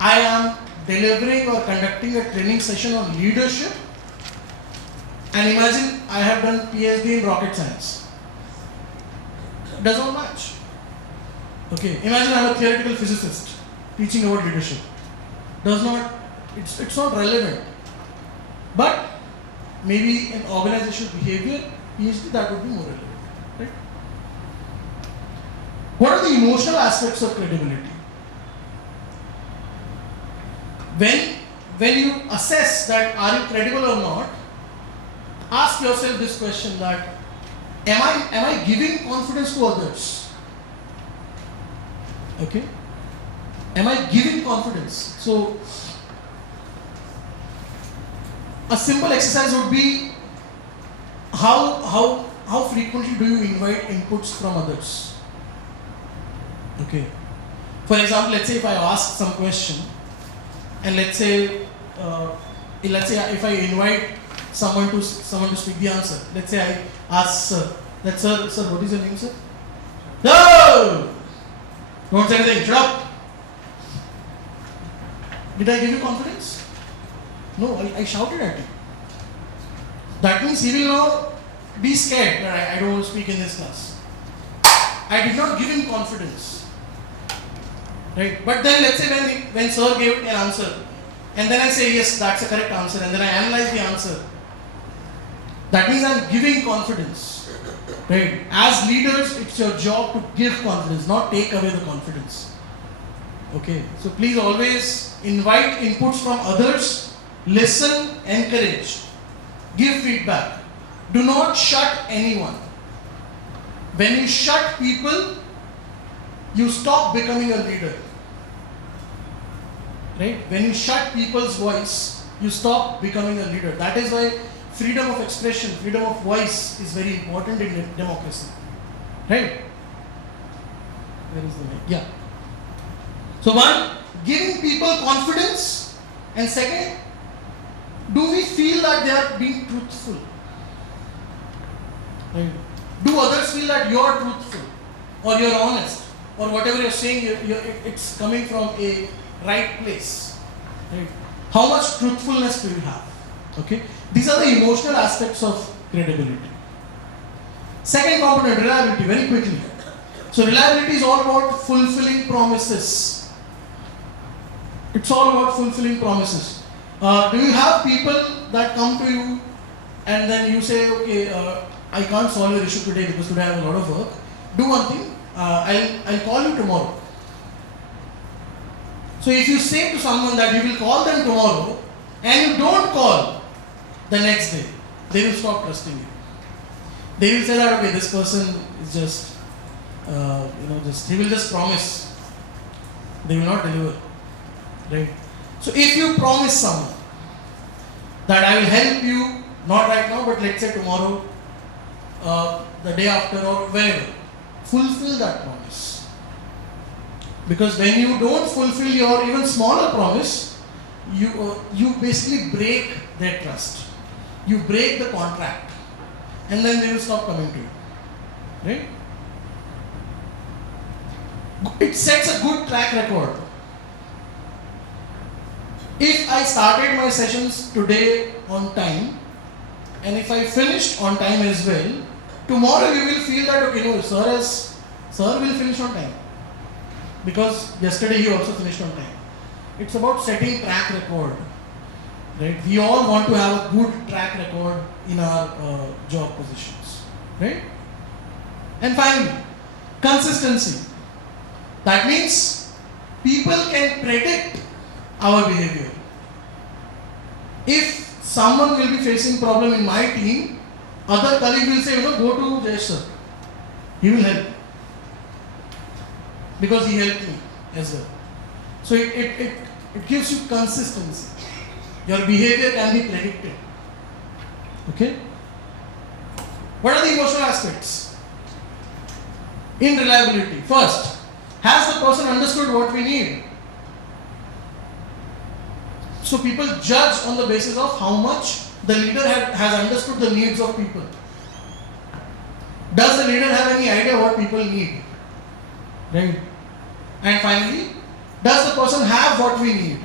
am delivering or conducting a training session on leadership, and imagine I have done PhD in rocket science. It does not match. Okay, imagine I am a theoretical physicist teaching about leadership. It's not relevant. But maybe in organizational behavior, PhD, that would be more relevant. Right? What are the emotional aspects of credibility? When you assess that are you credible or not, ask yourself this question, that am I giving confidence to others? Okay? Am I giving confidence? So, a simple exercise would be how frequently do you invite inputs from others? Okay. For example, let's say if I ask some question, and let's say if I invite someone to speak the answer. Let's say I ask sir, sir, what is your name, sir? No! Don't say anything, shut up. Did I give you confidence? No, I shouted at you. That means he will now be scared that I don't want to speak in this class. I did not give him confidence. Right? But then let's say when sir gave an answer, and then I say yes, that's a correct answer, and then I analyze the answer. That means I'm giving confidence. Right? As leaders, it's your job to give confidence, not take away the confidence. Okay? So please always invite inputs from others, listen, encourage, give feedback. Do not shut anyone. When you shut people, you stop becoming a leader. Right? When you shut people's voice, you stop becoming a leader. That is why freedom of expression, freedom of voice is very important in democracy. Right? Where is the mic? Yeah. So one, giving people confidence, and second, do we feel that they are being truthful? Right? Do others feel that you are truthful, or you are honest, or whatever you are saying, it's coming from a right place? Right? How much truthfulness do you have? Okay. These are the emotional aspects of credibility. Second component, reliability, very quickly. So reliability is all about fulfilling promises. It's all about fulfilling promises. Do you have people that come to you and then you say, okay, I can't solve your issue today because today I have a lot of work. Do one thing, I'll call you tomorrow. So if you say to someone that you will call them tomorrow and you don't call the next day, they will stop trusting you. They will say that, okay, this person is just, he will just promise. They will not deliver. Right? So if you promise someone that I will help you, not right now, but let's say tomorrow, the day after or whenever, fulfill that promise. Because when you don't fulfill your even smaller promise, you basically break their trust. You break the contract. And then they will stop coming to you. Right? It sets a good track record. If I started my sessions today on time, and if I finished on time as well, tomorrow you will feel that, okay, no, sir will finish on time. Because yesterday he also finished on time. It's about setting track record. Right? We all want to have a good track record in our job positions. Right? And finally, consistency. That means people can predict our behavior. If someone will be facing problem in my team, other colleague will say, go to Jayesh sir. He will help. Because he helped me as well. So it gives you consistency. Your behavior can be predicted. Okay? What are the emotional aspects? In reliability. First, has the person understood what we need? So people judge on the basis of how much the leader has understood the needs of people. Does the leader have any idea what people need? Right? And finally, does the person have what we need?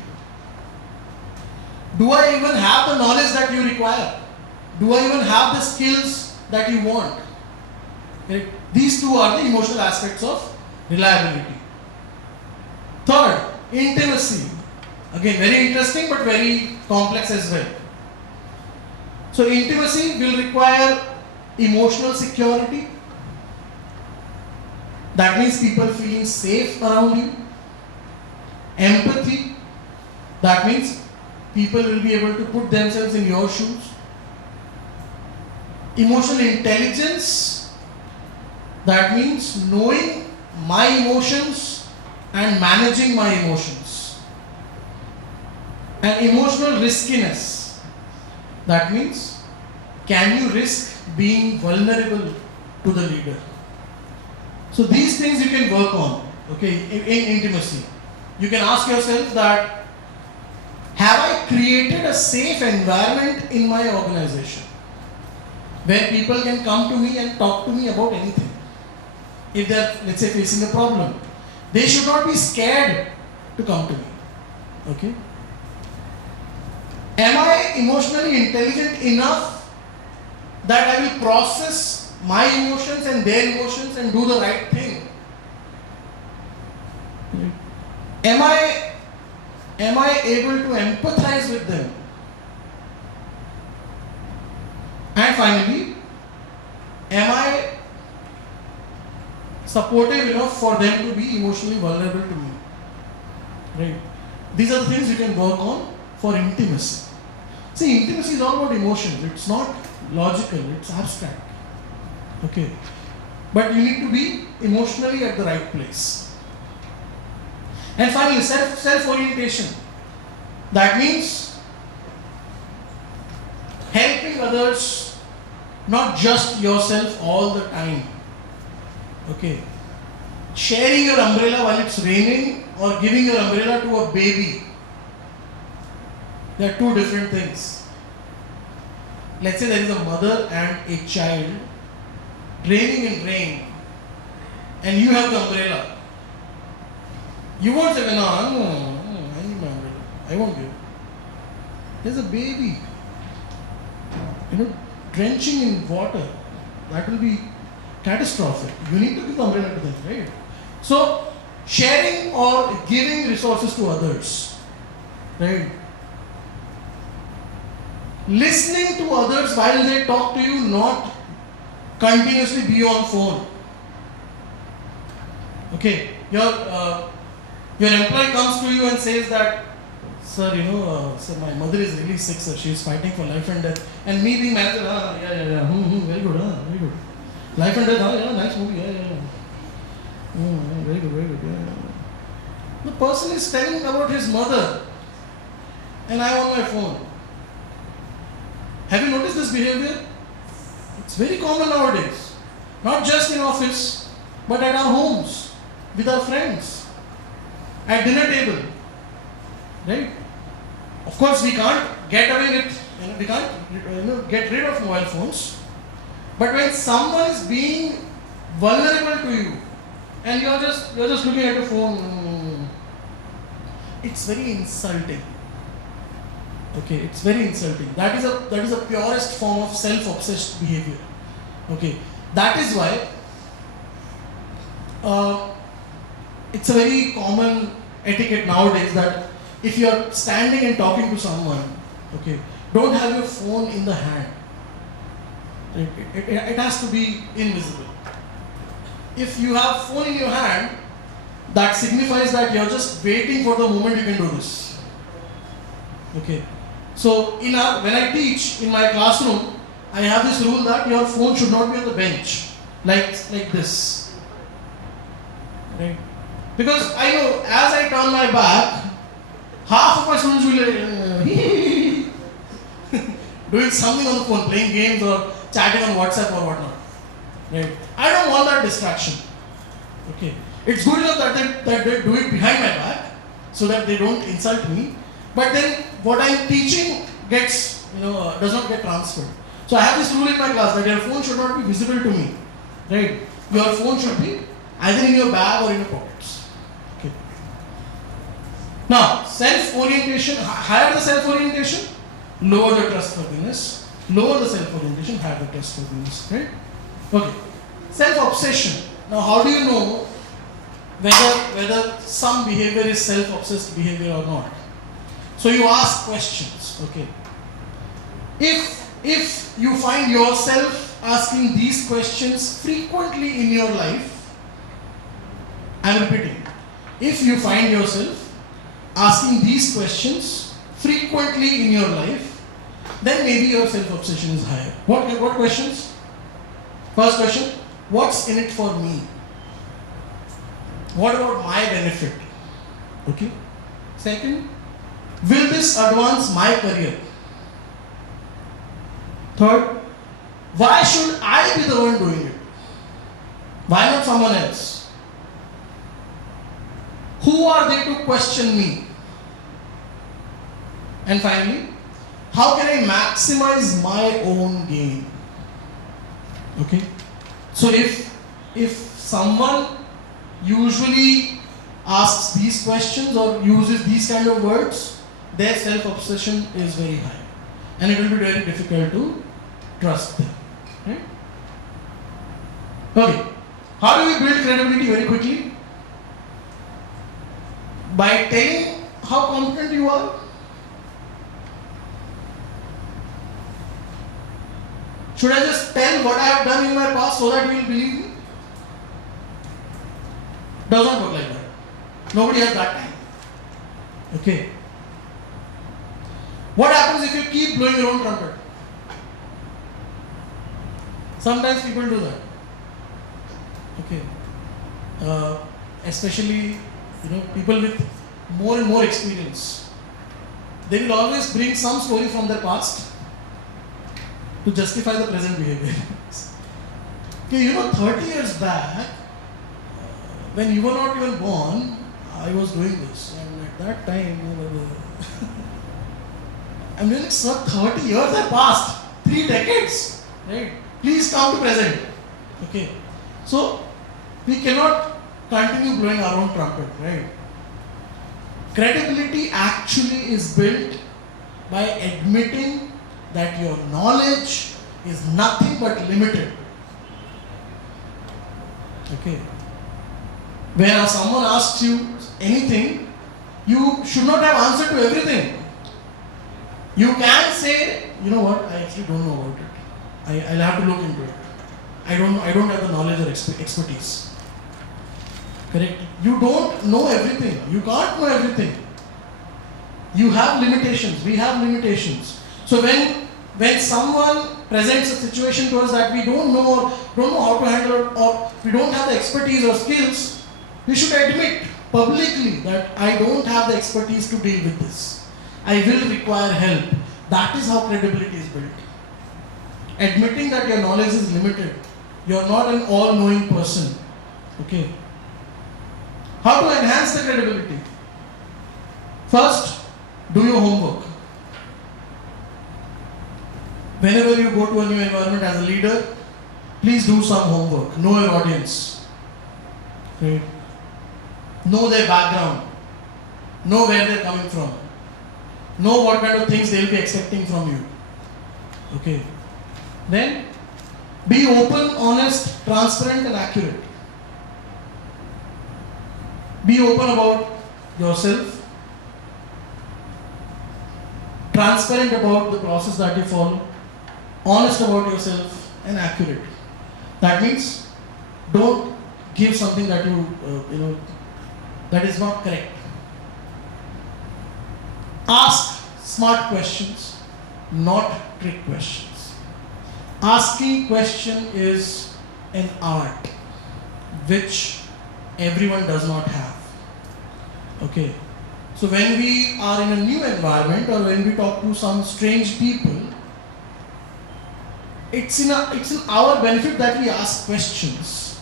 Do I even have the knowledge that you require? Do I even have the skills that you want? Right? These two are the emotional aspects of reliability. Third, intimacy. Again, very interesting but very complex as well. So intimacy will require emotional security. That means people feeling safe around you. Empathy. That means people will be able to put themselves in your shoes. Emotional intelligence. That means knowing my emotions and managing my emotions. And emotional riskiness. That means, can you risk being vulnerable to the leader? So these things you can work on, okay, in intimacy. You can ask yourself that, have I created a safe environment in my organization where people can come to me and talk to me about anything? If they are, let's say, facing a problem, they should not be scared to come to me. Okay? Am I emotionally intelligent enough that I will process my emotions and their emotions and do the right thing? Am I able to empathize with them? And finally, am I supportive enough for them to be emotionally vulnerable to me? Right? These are the things you can work on for intimacy. See, intimacy is all about emotions. It's not logical, it's abstract. Okay. But you need to be emotionally at the right place. And finally, self-orientation. That means helping others, not just yourself all the time. Okay. Sharing your umbrella while it's raining or giving your umbrella to a baby. They are two different things. Let's say there is a mother and a child raining in rain and you have the umbrella. You won't say, no, I need my umbrella. I won't give. There's a baby, drenching in water. That will be catastrophic. You need to give the umbrella to them, right? So, sharing or giving resources to others, right? Listening to others while they talk to you, not continuously be on phone. Okay, your employee comes to you and says that, sir, sir, my mother is really sick, sir. She is fighting for life and death. And me being manager, yeah, very good, very good. Life and death, yeah, nice movie, yeah. Very good, yeah. The person is telling about his mother, and I am on my phone. Have you noticed this behavior? It's very common nowadays. Not just in office, but at our homes, with our friends, at dinner table, right? Of course, we can't get away with, we can't get rid of mobile phones. But when someone is being vulnerable to you, and you're just looking at your phone, it's very insulting. Okay, it's very insulting. That is a purest form of self-obsessed behavior. Okay, that is why it's a very common etiquette nowadays that if you are standing and talking to someone, okay, don't have your phone in the hand. It has to be invisible. If you have phone in your hand, that signifies that you're just waiting for the moment you can do this. Okay. So when I teach in my classroom, I have this rule that your phone should not be on the bench, like this. Right? Because I know as I turn my back, half of my students will doing something on the phone, playing games or chatting on WhatsApp or whatnot. Right? I don't want that distraction. Okay. It's good enough that they do it behind my back so that they don't insult me. But then what I'm teaching does not get transferred. So I have this rule in my class that your phone should not be visible to me. Right? Your phone should be either in your bag or in your pockets. Okay. Now, self-orientation, higher the self-orientation, lower the trustworthiness. Lower the self-orientation, higher the trustworthiness. Right? Okay. Self-obsession. Now, how do you know whether some behavior is self-obsessed behavior or not? So you ask questions. Okay. If you find yourself asking these questions frequently in your life, I'm repeating. If you find yourself asking these questions frequently in your life, then maybe your self-obsession is higher. What questions? First question, what's in it for me? What about my benefit? Okay. Second, will this advance my career? Third, why should I be the one doing it? Why not someone else? Who are they to question me? And finally, how can I maximize my own gain? Okay. So if someone usually asks these questions or uses these kind of words, their self-obsession is very high. And it will be very difficult to trust them. Right? Okay. How do we build credibility very quickly? By telling how competent you are. Should I just tell what I have done in my past so that you will believe me? Does not work like that. Nobody has that time. Okay. What happens if you keep blowing your own trumpet? Sometimes people do that. Okay. Especially, people with more and more experience. They will always bring some story from their past to justify the present behavior. Okay, 30 years back, when you were not even born, I was doing this. And at that time, I'm like, sir, 30 years have passed. 3 decades. Right? Please come to present. Okay. So, we cannot continue blowing our own trumpet. Right? Credibility actually is built By admitting that your knowledge is nothing but limited. Okay. Whereas someone asks you anything, you should not have answer to everything. You can say, you know what, I actually don't know about it. I'll have to look into it. I don't have the knowledge or expertise. Correct? You don't know everything. You can't know everything. You have limitations. We have limitations. So when someone presents a situation to us that we don't know how to handle it, or we don't have the expertise or skills, we should admit publicly that I don't have the expertise to deal with this. I will require help. That is how credibility is built. Admitting that your knowledge is limited. You are not an all-knowing person. Okay. How to enhance the credibility? First, do your homework. Whenever you go to a new environment as a leader, please do some homework. Know your audience. Okay. Know their background. Know where they're coming from. Know what kind of things they'll be expecting from you. Okay. Then, be open, honest, transparent and accurate. Be open about yourself. Transparent about the process that you follow. Honest about yourself and accurate. That means, don't give something that that is not correct. Ask smart questions, not trick questions. Asking question is an art which everyone does not have. Okay. So when we are in a new environment or when we talk to some strange people, it's in our benefit that we ask questions.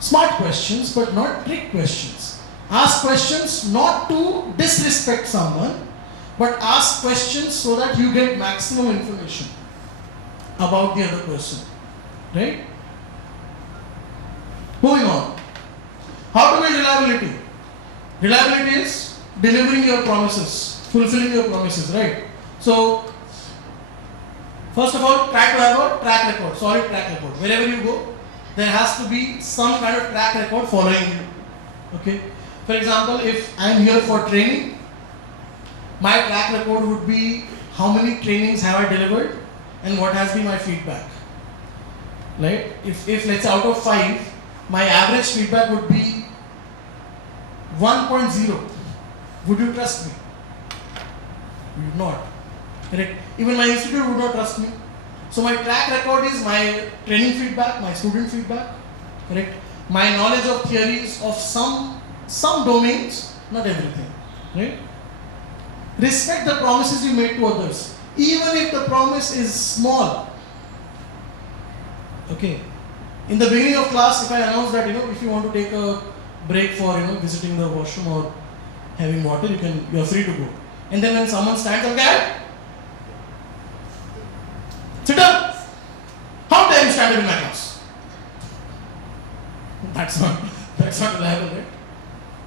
Smart questions, but not trick questions. Ask questions not to disrespect someone, but ask questions so that you get maximum information about the other person. Right? Moving on. How to build reliability? Reliability is delivering your promises, fulfilling your promises, right? So, first of all, try to have a track record, solid track record. Wherever you go, there has to be some kind of track record following you. Okay? For example, if I am here for training, my track record would be how many trainings have I delivered and what has been my feedback. Right? If let's say out of 5, my average feedback would be 1.0. Would you trust me? You would not. Correct? Even my institute would not trust me. So my track record is my training feedback, my student feedback. Correct? My knowledge of theories of some domains, not everything. Right? Respect the promises you make to others, even if the promise is small. Okay. In the beginning of class, if I announce that if you want to take a break for visiting the washroom or having water, you are free to go. And then when someone stands up, okay, sit down. How dare you stand up in my class? That's not reliable, right?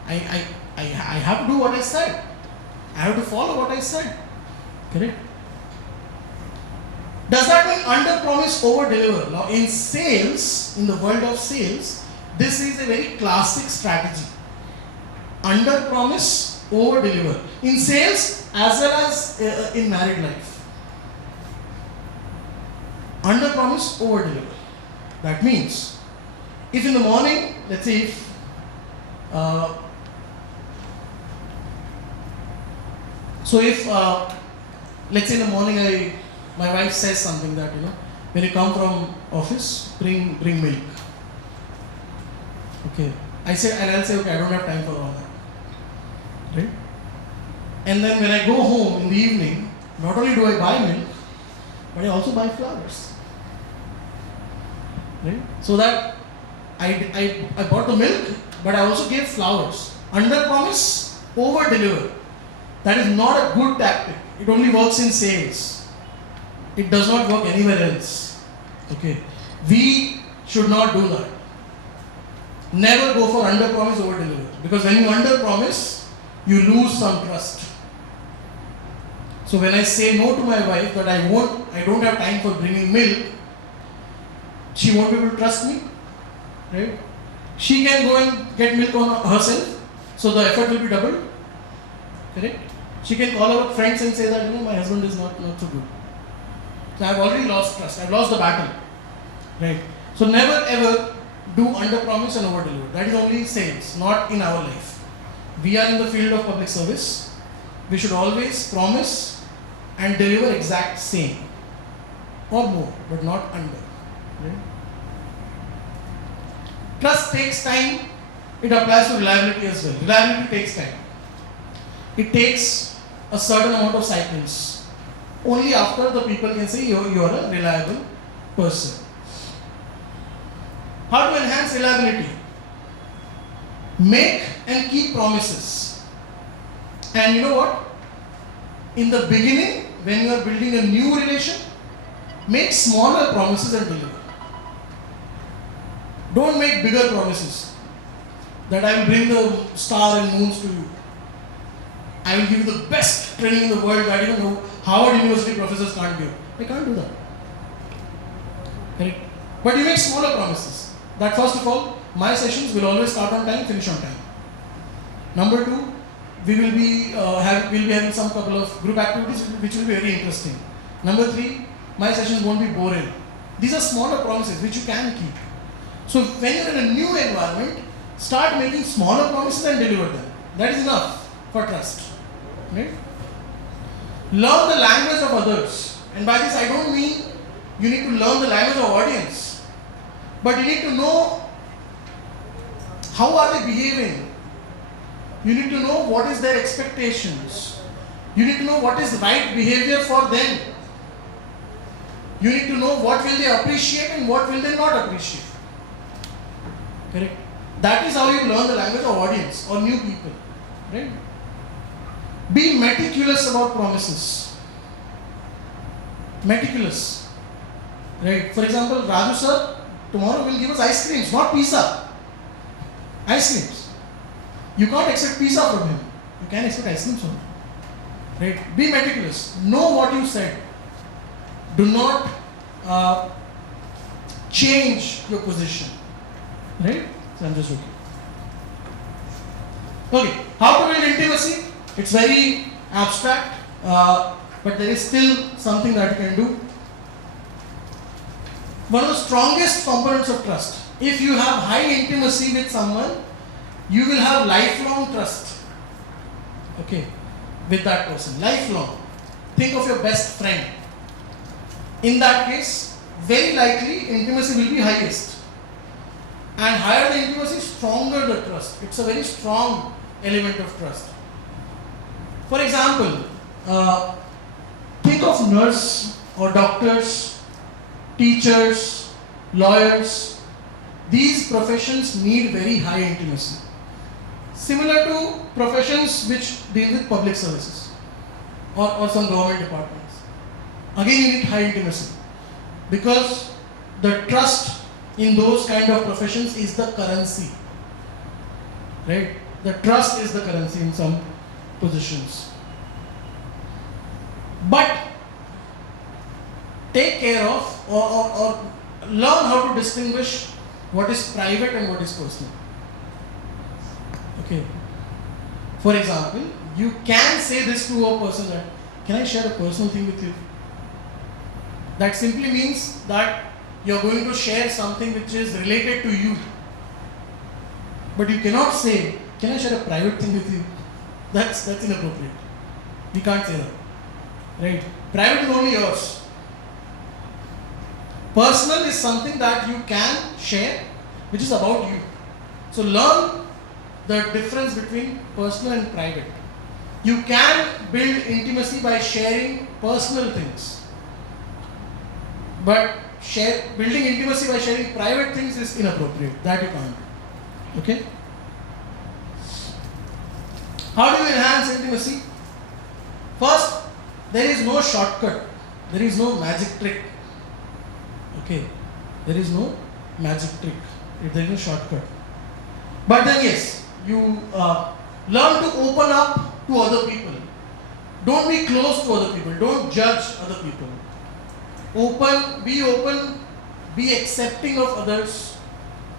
I have to do what I said. I have to follow what I said. Correct? Does that mean under promise, over deliver? Now in sales, in the world of sales, this is a very classic strategy. Under promise, over deliver. In sales as well as in married life. Under promise, over deliver. That means, if in the morning, let's say if let's say in the morning my wife says something that when you come from office, bring milk. Okay. I'll say okay, I don't have time for all that. Right? And then when I go home in the evening, not only do I buy milk, but I also buy flowers. Right? So that I bought the milk, but I also gave flowers. Under promise, over deliver. That is not a good tactic. It only works in sales. It does not work anywhere else. Okay. We should not do that. Never go for under promise, over deliver. Because when you under promise, you lose some trust. So when I say no to my wife that I don't have time for bringing milk, she won't be able to trust me, right? She can go and get milk on herself, so the effort will be doubled, correct? She can call her friends and say that, my husband is not so good. So I've already lost trust, I've lost the battle, right? So never ever do under promise and over deliver. That is only sales, not in our life. We are in the field of public service. We should always promise and deliver exact same or more, but not under. Right? Trust takes time. It applies to reliability as well. Reliability takes time. It takes a certain amount of cycles. Only after the people can say you are a reliable person. How to enhance reliability? Make and keep promises. And you know what? In the beginning, when you are building a new relation, make smaller promises and deliver. Don't make bigger promises. That I will bring the star and moons to you. I will give you the best training in the world that even Harvard University professors can't give. They can't do that. Correct? But you make smaller promises. That first of all, my sessions will always start on time, finish on time. Number two, we will be having some couple of group activities which will be very interesting. Number three, my sessions won't be boring. These are smaller promises which you can keep. So when you're in a new environment, start making smaller promises and deliver them. That is enough for trust. Right? Learn the language of others. And by this I don't mean you need to learn the language of audience. But you need to know how are they behaving. You need to know what is their expectations. You need to know what is right behavior for them. You need to know what will they appreciate and what will they not appreciate. Correct? That is how you learn the language of audience or new people. Right? Be meticulous about promises. Meticulous. Right? For example, Raju sir tomorrow will give us ice creams, not pizza. Ice creams. You can't expect pizza from him. You can expect ice creams from him. Right? Be meticulous. Know what you said. Do not change your position. Right? So I'm just joking. Okay. How to build intimacy? It's very abstract, but there is still something that you can do. One of the strongest components of trust. If you have high intimacy with someone, you will have lifelong trust. Okay, with that person, lifelong. Think of your best friend. In that case, very likely intimacy will be highest. And higher the intimacy, stronger the trust. It's a very strong element of trust. For example, think of nurse or doctors, teachers, lawyers. These professions need very high intimacy. Similar to professions which deal with public services or some government departments. Again, you need high intimacy because the trust in those kind of professions is the currency. Right? The trust is the currency in some positions. But take care of or learn how to distinguish what is private and what is personal. Okay. For example, you can say this to a person that, can I share a personal thing with you? That simply means that you are going to share something which is related to you. But you cannot say, can I share a private thing with you? That's inappropriate. We can't say that. Right? Private is only yours. Personal is something that you can share, which is about you. So learn the difference between personal and private. You can build intimacy by sharing personal things. But building intimacy by sharing private things is inappropriate. That you can't. Okay? How do you enhance intimacy? First, there is no shortcut. There is no magic trick. Okay? There is no magic trick. There is no shortcut. But then yes, you learn to open up to other people. Don't be close to other people. Don't judge other people. Open, be accepting of others.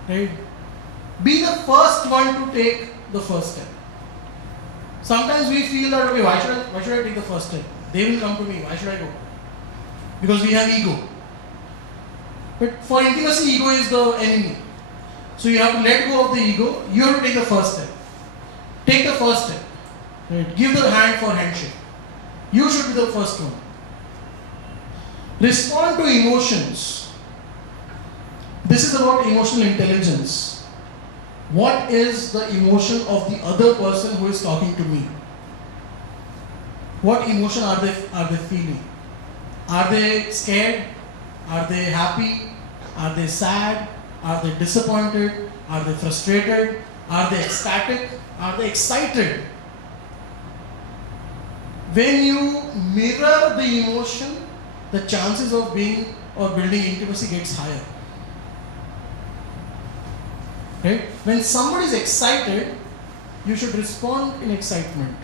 Right? Be the first one to take the first step. Sometimes we feel that, okay, why should I take the first step? They will come to me. Why should I go? Because we have ego. But for intimacy, ego is the enemy. So you have to let go of the ego. You have to take the first step. Take the first step. Right? Give the hand for handshake. You should be the first one. Respond to emotions. This is about emotional intelligence. What is the emotion of the other person who is talking to me? What emotion are they feeling? Are they scared? Are they happy? Are they sad? Are they disappointed? Are they frustrated? Are they ecstatic? Are they excited? When you mirror the emotion, the chances of being or building intimacy gets higher. Right? When somebody is excited, you should respond in excitement.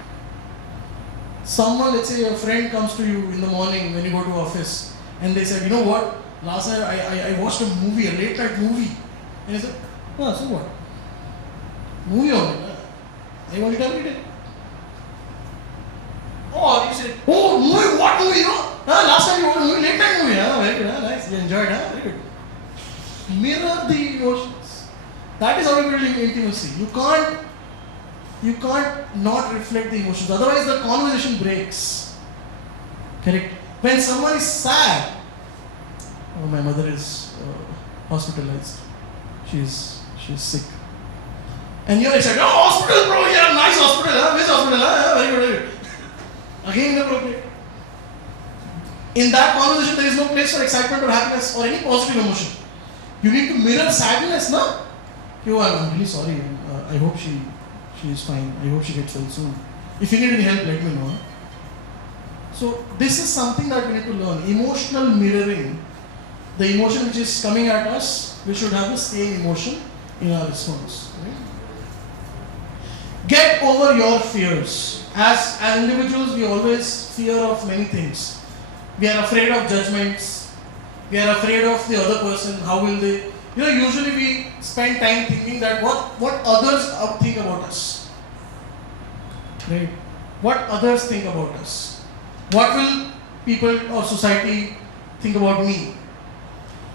Someone, let's say a friend comes to you in the morning when you go to office and they said, you know what, last night I watched a movie, a late night movie. And I said, oh, so what? Movie only. I watch it every day. Or you say, oh, movie, what movie? You know? Last time you watched a movie, late night movie. Very good, nice. You enjoyed it, very good. Mirror the emotions. That is how you build intimacy. You can't not reflect the emotions. Otherwise, the conversation breaks. Correct? When someone is sad, oh, my mother is hospitalized. She's sick. And you're excited, oh, hospital, bro, yeah, nice hospital, huh? Which hospital, huh? Very good, very good. Again, inappropriate. In that conversation, there is no place for excitement or happiness or any positive emotion. You need to mirror sadness, no? Yo, I'm really sorry. I hope she is fine. I hope she gets well soon. If you need any help, let me know. So, this is something that we need to learn. Emotional mirroring. The emotion which is coming at us, we should have the same emotion in our response. Right? Get over your fears. As individuals, we always fear of many things. We are afraid of judgments. We are afraid of the other person. How will they? Usually we spend time thinking that what others think about us. Right? What others think about us. What will people or society think about me?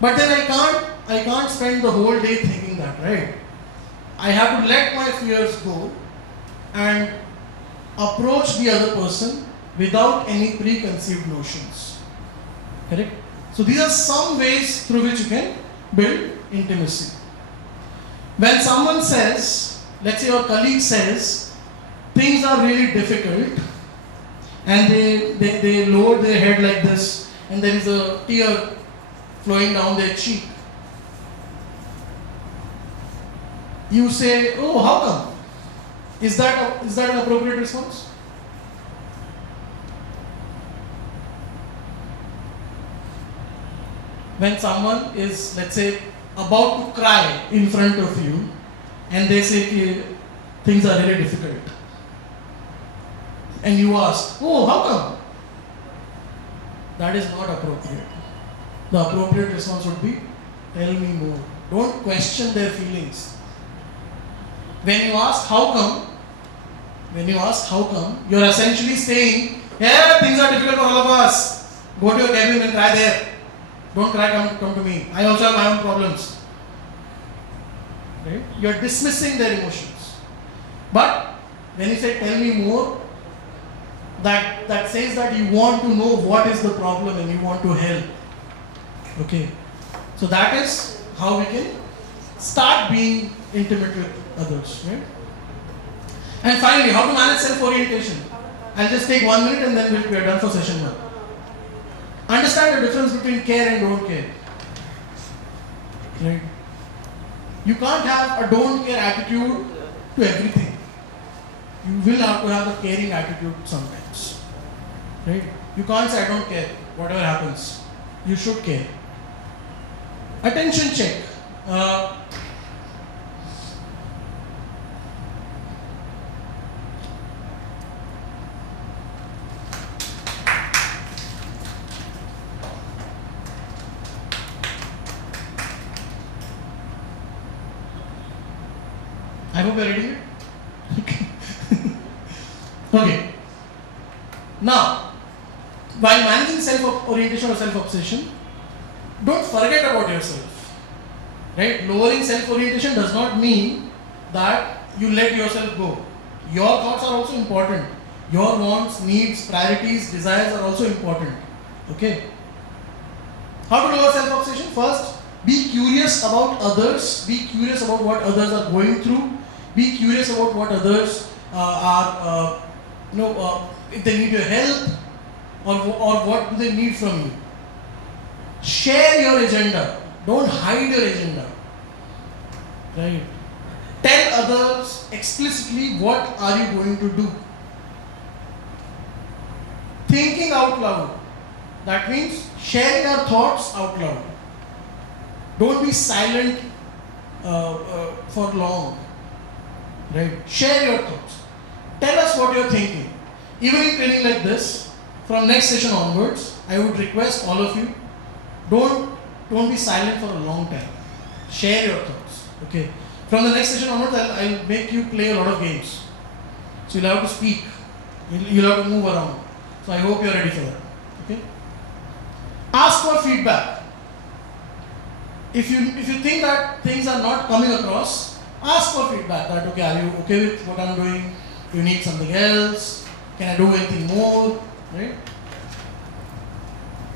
But then I can't spend the whole day thinking that, right? I have to let my fears go and approach the other person without any preconceived notions. Correct? So these are some ways through which you can build intimacy. When someone says, let's say your colleague says, things are really difficult, and they lower their head like this, and there is a tear flowing down their cheek. You say, oh, how come? Is that an appropriate response? When someone is, let's say, about to cry in front of you, and they say things are really difficult, and you ask, oh, how come? That is not appropriate. The appropriate response would be, tell me more. Don't question their feelings. When you ask how come, you're essentially saying, yeah, things are difficult for all of us. Go to your cabin and cry there. Don't cry, come to me. I also have my own problems. Right? You're dismissing their emotions. But when you say tell me more, that says that you want to know what is the problem and you want to help. Okay. So that is how we can start being intimate with others. Right? And finally, how to manage self-orientation. I'll just take 1 minute and then we are done for session 1. Understand the difference between care and don't care. Right? You can't have a don't care attitude to everything. You will have to have a caring attitude sometimes. Right? You can't say I don't care, whatever happens. You should care. Attention check. I hope you're reading it. Okay. Okay. Now, while managing self-orientation or self-obsession, don't forget about yourself. Right? Lowering self-orientation does not mean that you let yourself go. Your thoughts are also important. Your wants, needs, priorities, desires are also important. Okay? How to lower self-obsession? First, be curious about others. Be curious about what others are going through. Be curious about what others if they need your help or what do they need from you. Share your agenda. Don't hide your agenda. Right? Tell others explicitly what are you going to do. Thinking out loud. That means sharing our thoughts out loud. Don't be silent for long. Right? Share your thoughts. Tell us what you're thinking. Even in training like this, from next session onwards, I would request all of you, don't be silent for a long time. Share your thoughts. Okay. From the next session onwards, I'll make you play a lot of games. So you'll have to speak. You'll have to move around. So I hope you're ready for that. Okay. Ask for feedback. If you think that things are not coming across, ask for feedback. That okay, are you okay with what I'm doing? Do you need something else? Can I do anything more? Right?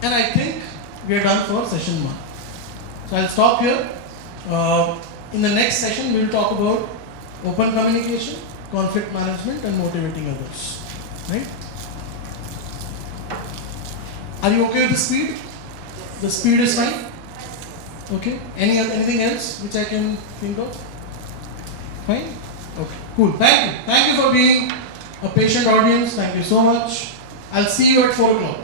And I think we are done for session 1. So I'll stop here. In the next session, we will talk about open communication, conflict management, and motivating others. Right? Are you okay with the speed? The speed is fine? Okay. Anything else which I can think of? Fine? Okay. Cool. Thank you. Thank you for being a patient audience. Thank you so much. I'll see you at 4 o'clock.